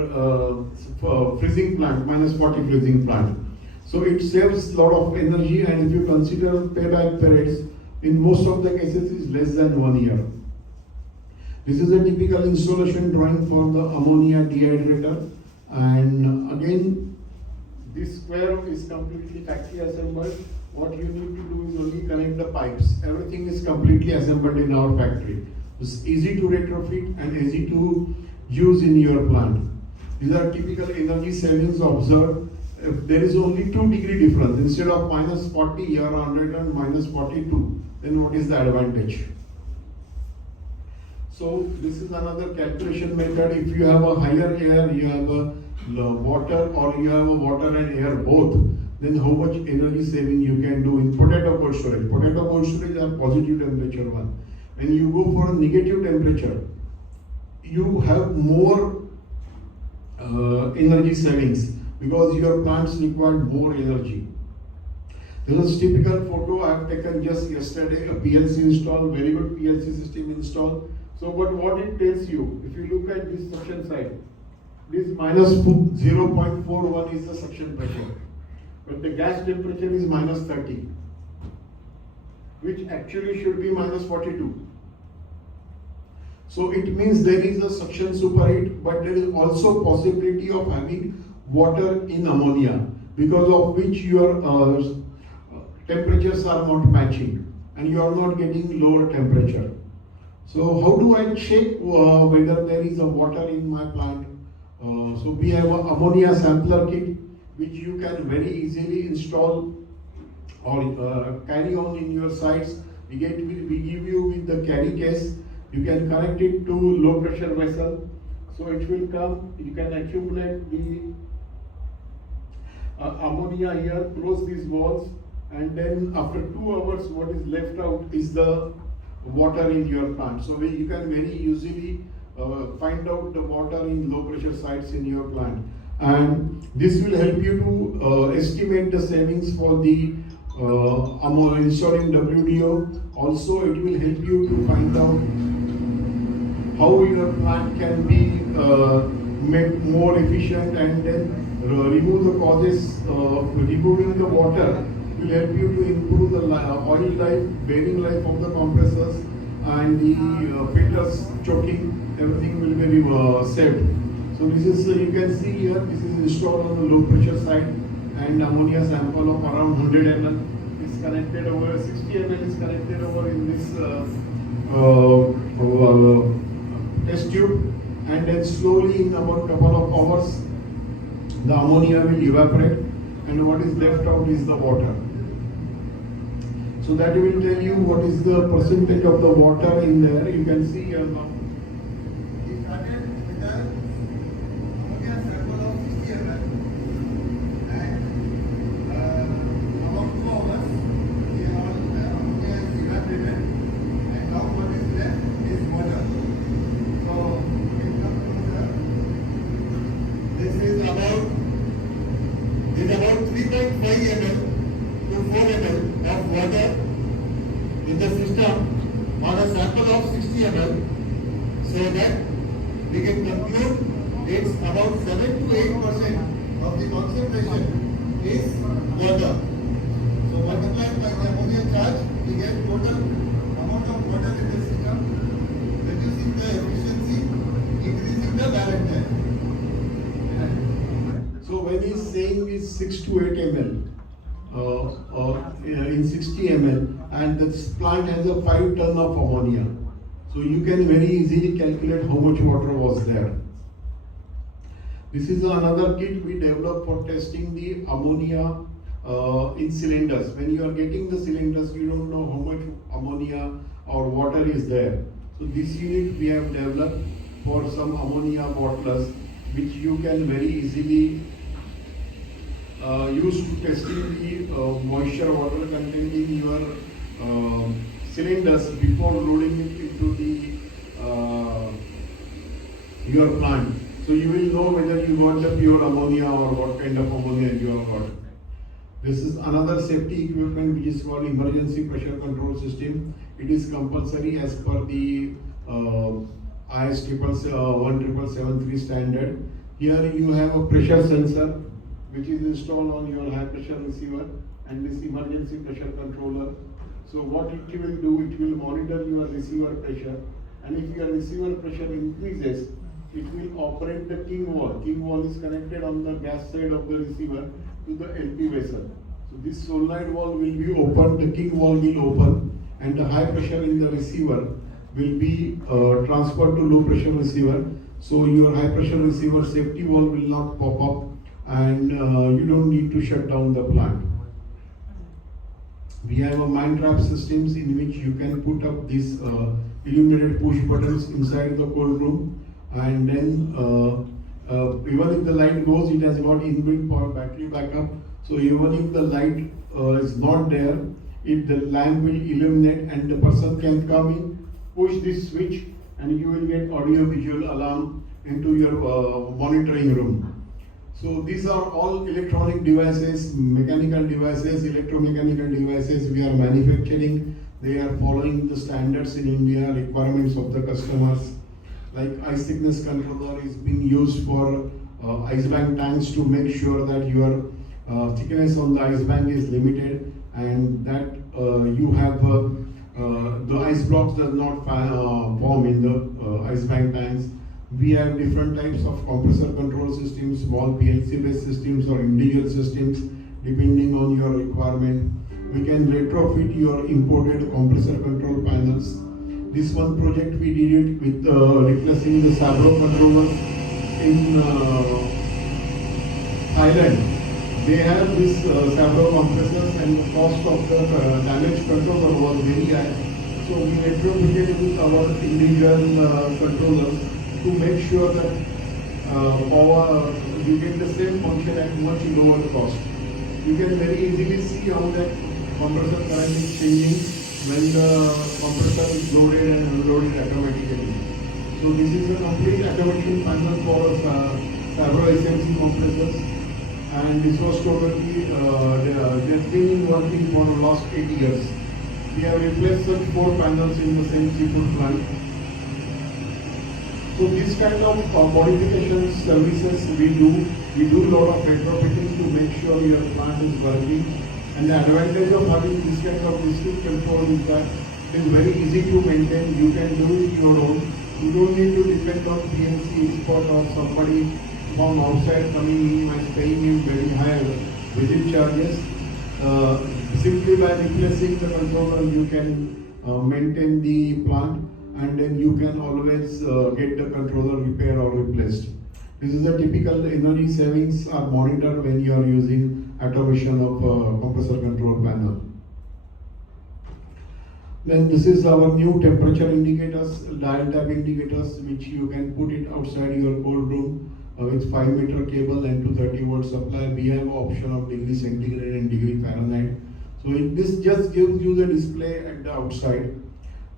freezing plant, -40 freezing plant. So it saves a lot of energy, and if you consider payback periods, in most of the cases is less than 1 year. This is a typical installation drawing for the ammonia dehydrator, and again this square is completely factory assembled. What you need to do is only connect the pipes. Everything is completely assembled in our factory. It's easy to retrofit and easy to use in your plant. These are typical energy savings observed. If there is only 2-degree difference, instead of -40 you are under -42, then what is the advantage? So this is another calculation method. If you have a higher air, you have a water, or you have a water and air both, then how much energy saving you can do in potato cold storage. Potato cold storage are positive temperature one. When you go for a negative temperature, you have more energy savings, because your plants require more energy. This is typical photo I have taken just yesterday. A PLC installed, very good PLC system installed. So, but what it tells you, if you look at this suction side, this -0.41 is the suction pressure, but the gas temperature is -30, which actually should be -42. So it means there is a suction superheat, but there is also possibility of having water in ammonia, because of which your temperatures are not matching and you are not getting lower temperature. So how do I check whether there is a water in my plant? So we have an ammonia sampler kit, which you can very easily install or carry on in your sites. We give you with the carry case. You can connect it to low pressure vessel. So it will come, you can accumulate the ammonia here, close these walls, and then after 2 hours what is left out is the water in your plant. So you can very easily find out the water in low pressure sites in your plant, and this will help you to estimate the savings for the installing WDO. Also it will help you to find out how your plant can be made more efficient, and then remove the causes. Removing the water will help you to improve the oil life, bearing life of the compressors, and the filters choking, everything will be saved. So this is, you can see here, this is installed on the low pressure side, and ammonia sample of around 100 ml is connected over, 60 ml is connected over in this test tube, and then slowly in about couple of hours the ammonia will evaporate, and what is left out is the water. So that will tell you what is the percentage of the water in there. You can see here now. We started with the ammonia sample of 60 ml, and about 2 hours the ammonia is evaporated, and now what is left is water. So we can come to the, this is about about 3.5 ml to 4 ml of water in the system on a sample of 60 ml, so that we can conclude it's about 7 to 8% of the concentration is water. So multiplied by the ammonia charge, we get total amount of water in the system, reducing the efficiency, increasing the wear and tear. So when he's saying is 6 to 8 ml in 60 ml, and this plant has a 5 ton of ammonia, so you can very easily calculate how much water was there. This is another kit we developed for testing the ammonia in cylinders. When you are getting the cylinders, you don't know how much ammonia or water is there. So this unit we have developed for some ammonia bottlers, which you can very easily use to testing the moisture water content in your cylinders before loading it into the your plant. So you will know whether you got the pure ammonia or what kind of ammonia you have got. This is another safety equipment which is called emergency pressure control system. It is compulsory as per the IS 17773 standard. Here you have a pressure sensor which is installed on your high pressure receiver and this emergency pressure controller. So what it will do, it will monitor your receiver pressure, and if your receiver pressure increases, it will operate the king valve. King valve is connected on the gas side of the receiver to the LP vessel. So this solenoid valve will be open, the king valve will open, and the high pressure in the receiver will be transferred to low pressure receiver. So your high pressure receiver safety valve will not pop up, and you don't need to shut down the plant. We have a mine trap systems in which you can put up these illuminated push buttons inside the cold room, and then even if the light goes, it has got inbuilt power battery backup. So even if the light is not there, if the lamp will illuminate and the person can come in, push this switch, and you will get audio visual alarm into your monitoring room. So these are all electronic devices, mechanical devices, electromechanical devices we are manufacturing. They are following the standards in India, requirements of the customers. Like ice thickness controller is being used for ice bank tanks to make sure that your thickness on the ice bank is limited, and that you have the ice blocks does not form in the ice bank tanks. We have different types of compressor control systems, small PLC based systems or individual systems depending on your requirement. We can retrofit your imported compressor control panels. This one project we did it with replacing the Sabro controllers in Thailand. They have this Sabro compressors, and the cost of the damaged controller was very high. So we retrofitted with our individual controllers to make sure that you get the same function at much lower cost. You can very easily see how that compressor current is changing when the compressor is loaded and unloaded automatically. So this is a complete automation panel for Sabro SMC compressors, and this was totally just been working for the last 8 years. We have replaced such 4 panels in the same seafood plant. So this kind of modification services we do a lot of retrofitting to make sure your plant is working. And the advantage of having this kind of district control is that it is very easy to maintain. You can do it your own. You don't need to depend on PLC expert or somebody from outside coming in and paying you very high visit charges. Simply by replacing the controller, you can maintain the plant, and then you can always get the controller repaired or replaced. This is a typical energy savings are monitored when you are using automation of compressor control panel. Then this is our new temperature indicators, dial tab indicators, which you can put it outside your cold room with 5-meter cable and 230-volt supply. We have option of degree centigrade and degree Fahrenheit. So this just gives you the display at the outside.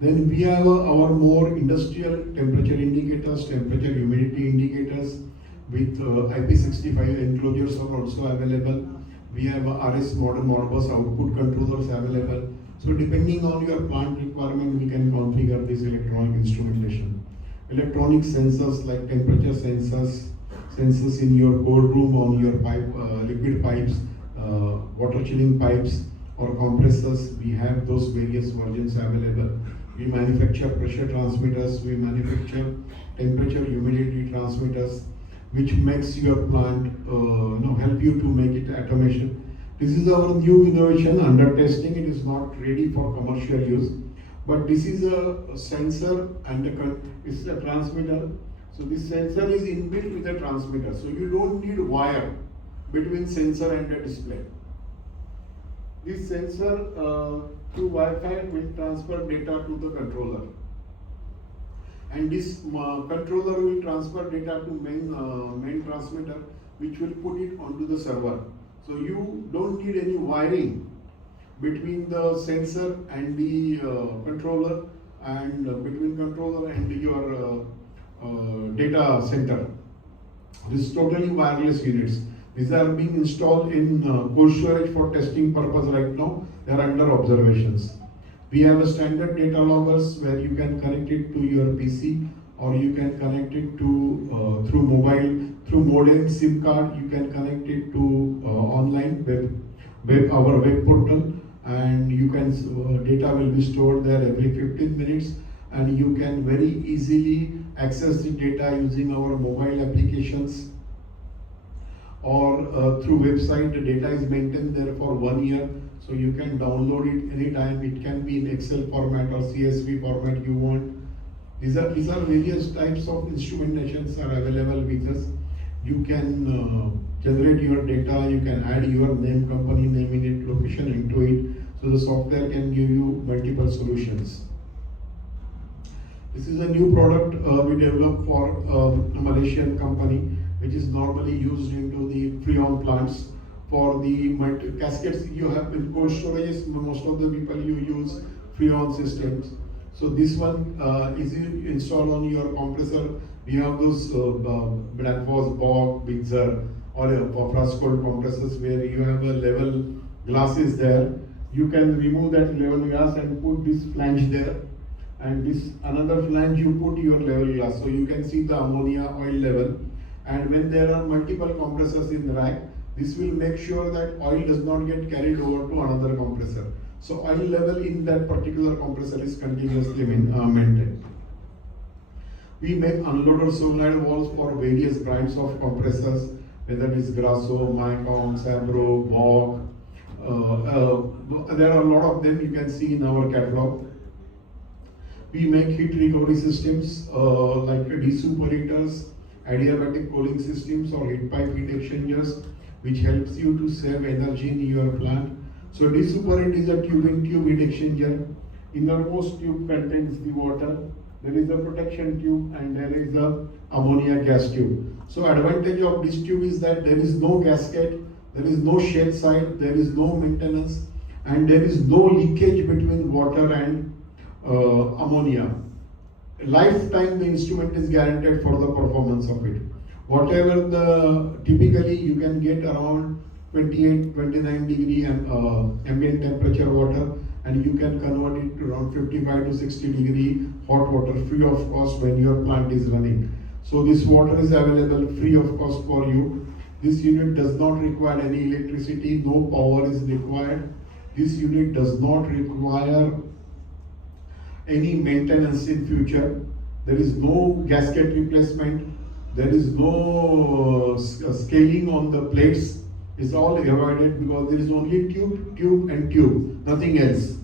Then we have our more industrial temperature indicators, temperature humidity indicators with IP65 enclosures are also available. We have a RS Modbus output controllers available. So depending on your plant requirement, we can configure this electronic instrumentation. Electronic sensors like temperature sensors in your cold room, on your liquid pipes, water chilling pipes or compressors. We have those various versions available. We manufacture pressure transmitters, we manufacture temperature humidity transmitters, which makes your plant help you to make it automation. This is our new innovation under testing. It is not ready for commercial use, but this is a sensor and it's a transmitter. So this sensor is inbuilt with a transmitter, so you don't need wire between sensor and the display. This sensor through Wi-Fi will transfer data to the controller, and this controller will transfer data to main transmitter, which will put it onto the server. So you don't need any wiring between the sensor and the controller, and between controller and your data center. This is totally wireless units. These are being installed in cold storage for testing purpose right now. They are under observations. We have a standard data loggers where you can connect it to your PC, or you can connect it to through mobile, through modem, SIM card. You can connect it to online our web portal, and you can data will be stored there every 15 minutes, and you can very easily access the data using our mobile applications or through website. The data is maintained there for 1 year, so you can download it anytime. It can be in Excel format or CSV format you want. These are various types of instrumentations are available with us. You can generate your data, you can add your name, company name in it, location into it, so the software can give you multiple solutions. This is a new product we developed for a Malaysian company, which is normally used into the Freon plants. For the cascades you have in cold storages, most of the people you use Freon systems. So this one is installed on your compressor. We have those Bradford's, Bock, Bigzer, or Frascold compressors where you have a level glasses there. You can remove that level glass and put this flange there, and this another flange you put your level glass, so you can see the ammonia oil level. And when there are multiple compressors in the rack, this will make sure that oil does not get carried over to another compressor. So oil level in that particular compressor is continuously maintained. We make unloader solenoid valves for various brands of compressors, whether it is Grasso, Mycom, Sabro, Bock. There are a lot of them you can see in our catalog. We make heat recovery systems like desuperators, adiabatic cooling systems, or heat pipe heat exchangers, which helps you to save energy in your plant. So desuperant is a tube-in-tube heat exchanger. Innermost tube contains the water. There is a protection tube and there is a ammonia gas tube. So advantage of this tube is that there is no gasket, there is no shed side, there is no maintenance, and there is no leakage between water and ammonia. Lifetime the instrument is guaranteed for the performance of it. Whatever the typically you can get around 28-29 degree ambient temperature water, and you can convert it to around 55 to 60 degree hot water free of cost when your plant is running. So this water is available free of cost for you. This unit does not require any electricity, no power is required. This unit does not require any maintenance in future. There is no gasket replacement. There is no scaling on the plates. It's all avoided because there is only tube and tube, nothing else.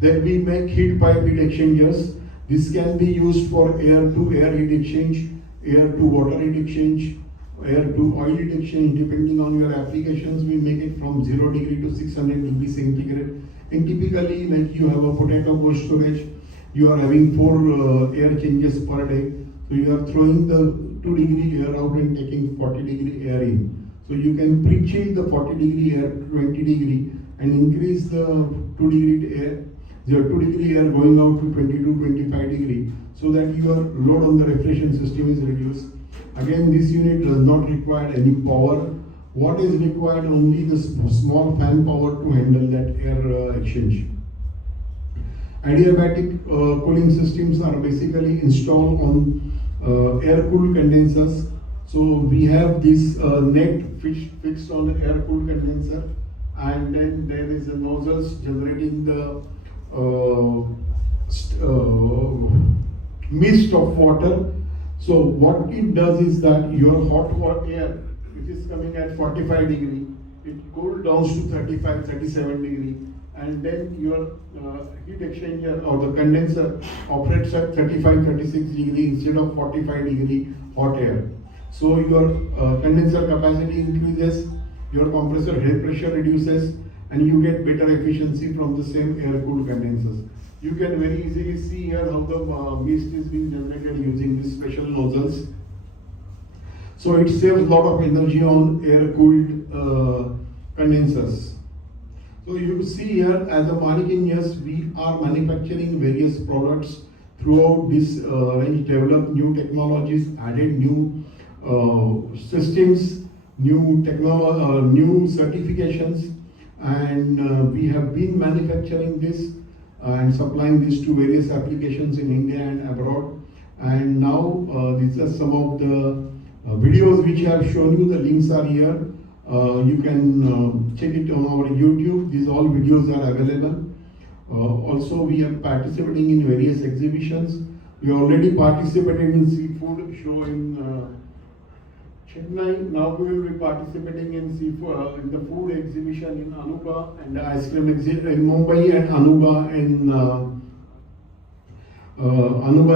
Then we make heat pipe heat exchangers. This can be used for air to air heat exchange, air to water heat exchange, air to oil heat exchange. Depending on your applications, we make it from 0 degree to 600 degree centigrade. And typically, like you have a potato cold storage, you are having 4 air changes per day. So you are throwing the 2 degree air out and taking 40 degree air in. So you can pre-chill the 40 degree air to 20 degree and increase the 2 degree air, the 2 degree air going out to 22-25 degree, so that your load on the refrigeration system is reduced. Again, this unit does not require any power. What is required? Only this small fan power to handle that air exchange. Adiabatic cooling systems are basically installed on air-cooled condensers. So we have this net fixed on the air-cooled condenser, and then there is a nozzles generating the mist of water. So what it does is that your hot water air, which is coming at 45 degree, it cools down to 35, 37 degree, and then your heat exchanger or the condenser operates at 35, 36 degree instead of 45 degree hot air. So your condenser capacity increases, your compressor head pressure reduces, and you get better efficiency from the same air-cooled condensers. You can very easily see here how the mist is being generated using these special nozzles. So it saves a lot of energy on air-cooled condensers. So you see here, as a Manik Engineers, we are manufacturing various products throughout this range, developed new technologies, added new systems, new certifications, and we have been manufacturing this and supplying this to various applications in India and abroad. And now these are some of the videos which I have shown you. The links are here. You can check it on our YouTube. These all videos are available. Also, we are participating in various exhibitions. We already participated in seafood show in Chennai. Now we will be participating in seafood in the food exhibition in Anuba, and the ice cream exhibition in Mumbai, and Anuba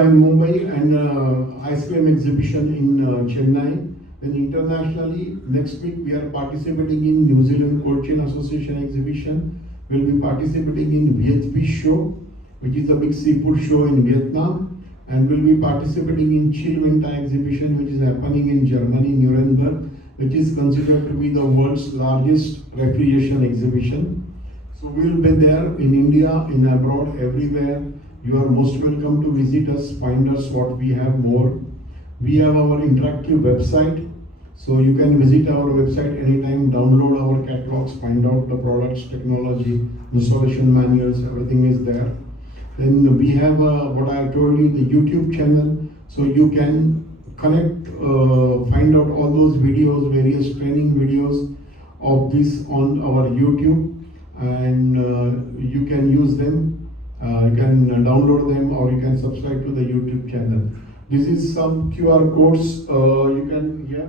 in Mumbai, and ice cream exhibition in Chennai. Then internationally, next week we are participating in New Zealand Kochi Association exhibition. We will be participating in Viet show, which is a big seafood show in Vietnam, and we will be participating in Chillwinter exhibition, which is happening in Germany, Nuremberg, which is considered to be the world's largest refrigeration exhibition. So we will be there in India, in abroad, everywhere. You are most welcome to visit us, find us what we have more. We have our interactive website, so you can visit our website anytime, download our catalogs, find out the products, technology, installation manuals, everything is there. Then we have what I told you, the YouTube channel, so you can connect, find out all those videos, various training videos of this on our YouTube, and you can use them. You can download them, or you can subscribe to the YouTube channel. This is some QR codes you can hear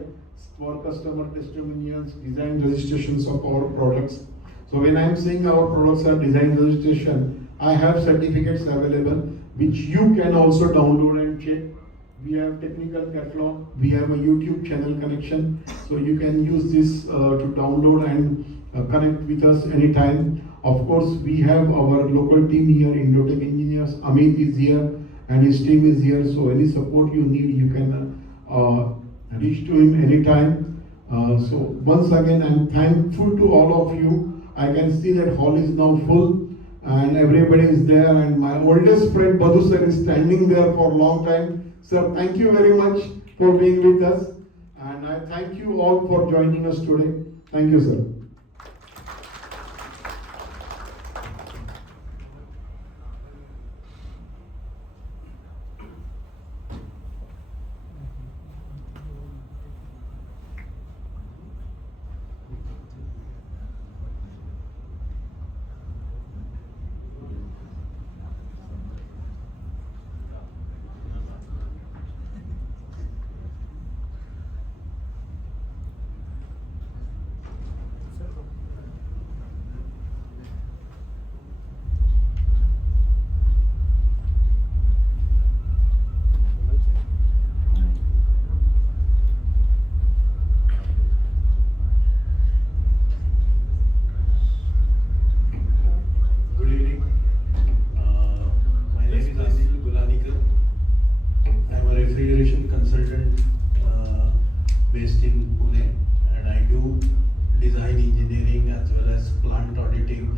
for customer testimonials, design registrations of our products. So when I am saying our products are design registration, I have certificates available which you can also download and check. We have technical catalog, we have a YouTube channel connection, so you can use this to download and connect with us anytime. Of course, we have our local team here, Manik Engineers. Amit is here and his team is here, so any support you need, you can reach to him anytime. So once again, I'm thankful to all of you. I can see that hall is now full and everybody is there, and my oldest friend Badhu sir is standing there for a long time. Sir, thank you very much for being with us, and I thank you all for joining us today. Thank you, sir. Refrigeration consultant based in Pune, and I do design engineering as well as plant auditing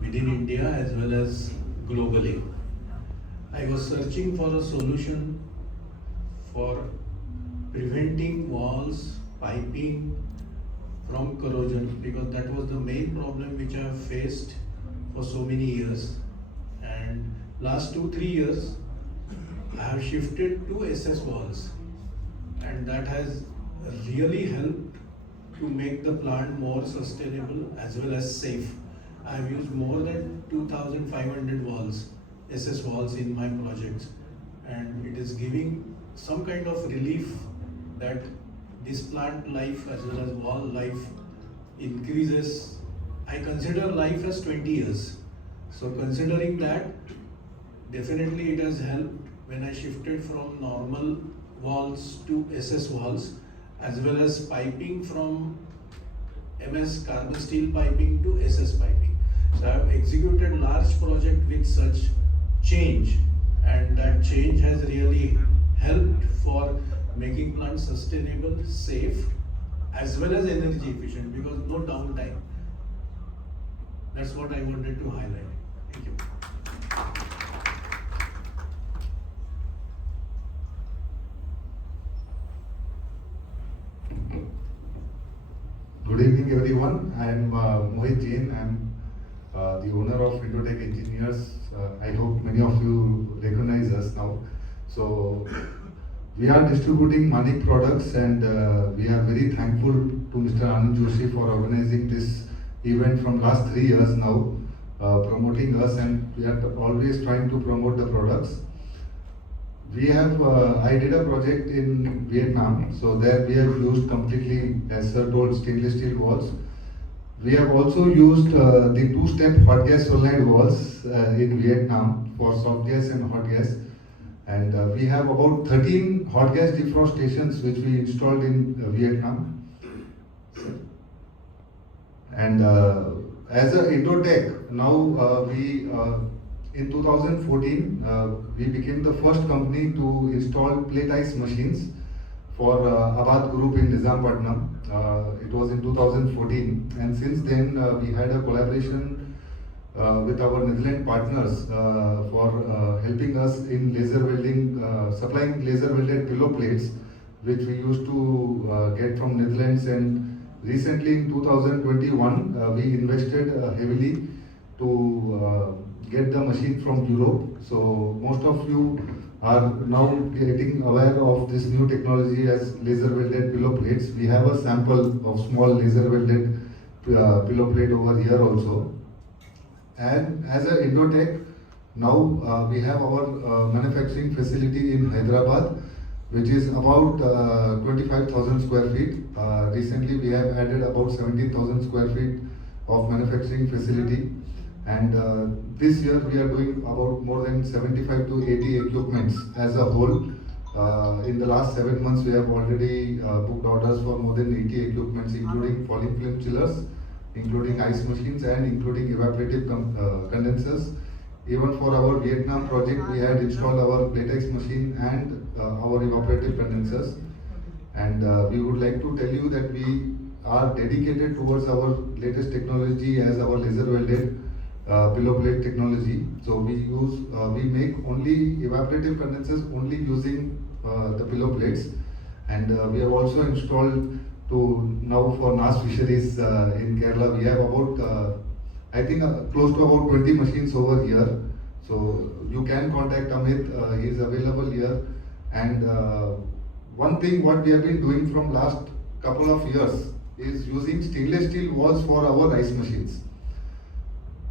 within India as well as globally. I was searching for a solution for preventing walls, piping from corrosion, because that was the main problem which I have faced for so many years. And last 2-3 years I have shifted to SS walls, and that has really helped to make the plant more sustainable as well as safe. I have used more than 2,500 walls, SS walls in my projects, and it is giving some kind of relief that this plant life as well as wall life increases. I consider life as 20 years. So considering that, definitely it has helped when I shifted from normal walls to SS walls, as well as piping from MS carbon steel piping to SS piping. So I have executed large project with such change, and that change has really helped for making plants sustainable, safe, as well as energy efficient, because no downtime. That's what I wanted to highlight. Thank you. Good evening, everyone. I am Mohit Jain. I am the owner of Manik Engineers. I hope many of you recognize us now. So, we are distributing Manik products, and we are very thankful to Mr. Anand Joshi for organizing this event from last 3 years now, promoting us, and we are always trying to promote the products. We have, I did a project in Vietnam, so there we have used completely, as sir told, stainless steel walls. We have also used the two-step hot gas solenoid walls in Vietnam for soft gas and hot gas. And we have about 13 hot gas defrost stations which we installed in Vietnam. And as a Indotech, now in 2014, we became the first company to install plate ice machines for Abad Group in Nizamapatnam. It was in 2014, and since then we had a collaboration with our Netherlands partners for helping us in laser welding, supplying laser welded pillow plates, which we used to get from Netherlands. And recently in 2021, we invested heavily to get the machine from Europe. So most of you are now getting aware of this new technology as laser welded pillow plates. We have a sample of small laser welded pillow plate over here also. And as a Indotech, now we have our manufacturing facility in Hyderabad, which is about 25,000 square feet. Recently we have added about 17,000 square feet of manufacturing facility. And this year we are doing about more than 75 to 80 equipments as a whole. In the last 7 months we have already booked orders for more than 80 equipments, including falling film chillers, including ice machines, and including evaporative condensers. Even for our Vietnam project, we had installed our plate ice machine and our evaporative condensers. And we would like to tell you that we are dedicated towards our latest technology as our laser welded pillow plate technology. So we make only evaporative condensers only using the pillow plates. And we have also installed to now for NAS fisheries in Kerala. We have about I think close to about 20 machines over here. So you can contact Amit, he is available here. And one thing what we have been doing from last couple of years is using stainless steel walls for our ice machines.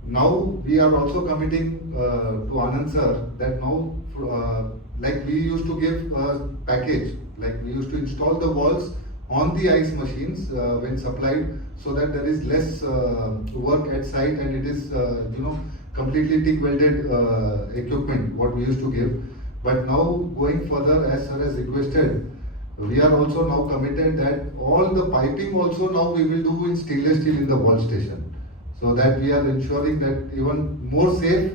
Now we are also committing to Anand sir that now like we used to give a package, like we used to install the walls on the ice machines when supplied, so that there is less work at site, and it is completely TIG welded equipment what we used to give. But now going further, as sir has requested, we are also now committed that all the piping also now we will do in stainless steel in the wall station, so that we are ensuring that even more safe,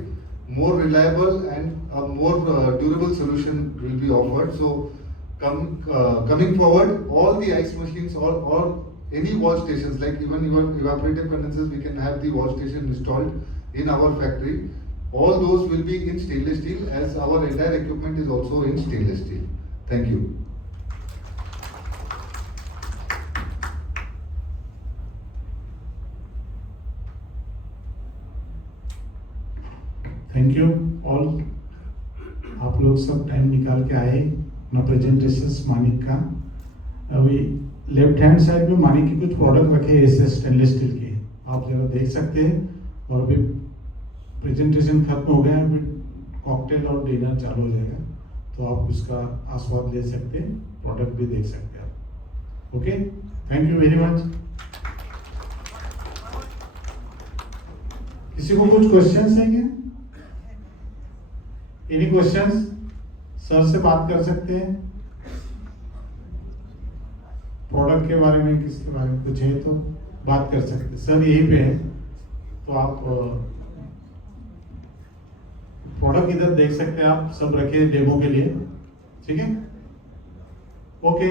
more reliable, and a more durable solution will be offered. So coming forward, all the ice machines or any wall stations, like even evaporative condensers, we can have the wall station installed in our factory. All those will be in stainless steel, as our entire equipment is also in stainless steel. Thank you. Thank you all, आप लोग सब time निकाल के आए अपना presentation Manik का। अभी left hand side में मानिक के कुछ प्रोडक्ट रखे हैं ऐसे स्टेनलेस स्टील के, आप जरा देख सकते हैं। और अभी प्रेजेंटेशन खत्म हो गया, अभी कॉकटेल और डिनर चालू हो जाएगा, तो आप उसका आस्वाद ले सकते हैं, प्रोडक्ट भी देख सकते हैं आप। Okay, thank you very much. किसी को कुछ क्वेश्चंस हैं क्या? Any questions? सर से बात कर सकते हैं प्रोडक्ट के बारे में, किसके बारे में कुछ है तो बात कर सकते हैं। सर यहीं पे है, तो आप प्रोडक्ट इधर देख सकते हैं, आप सब रखे डेमो के लिए, ठीक है? ओके।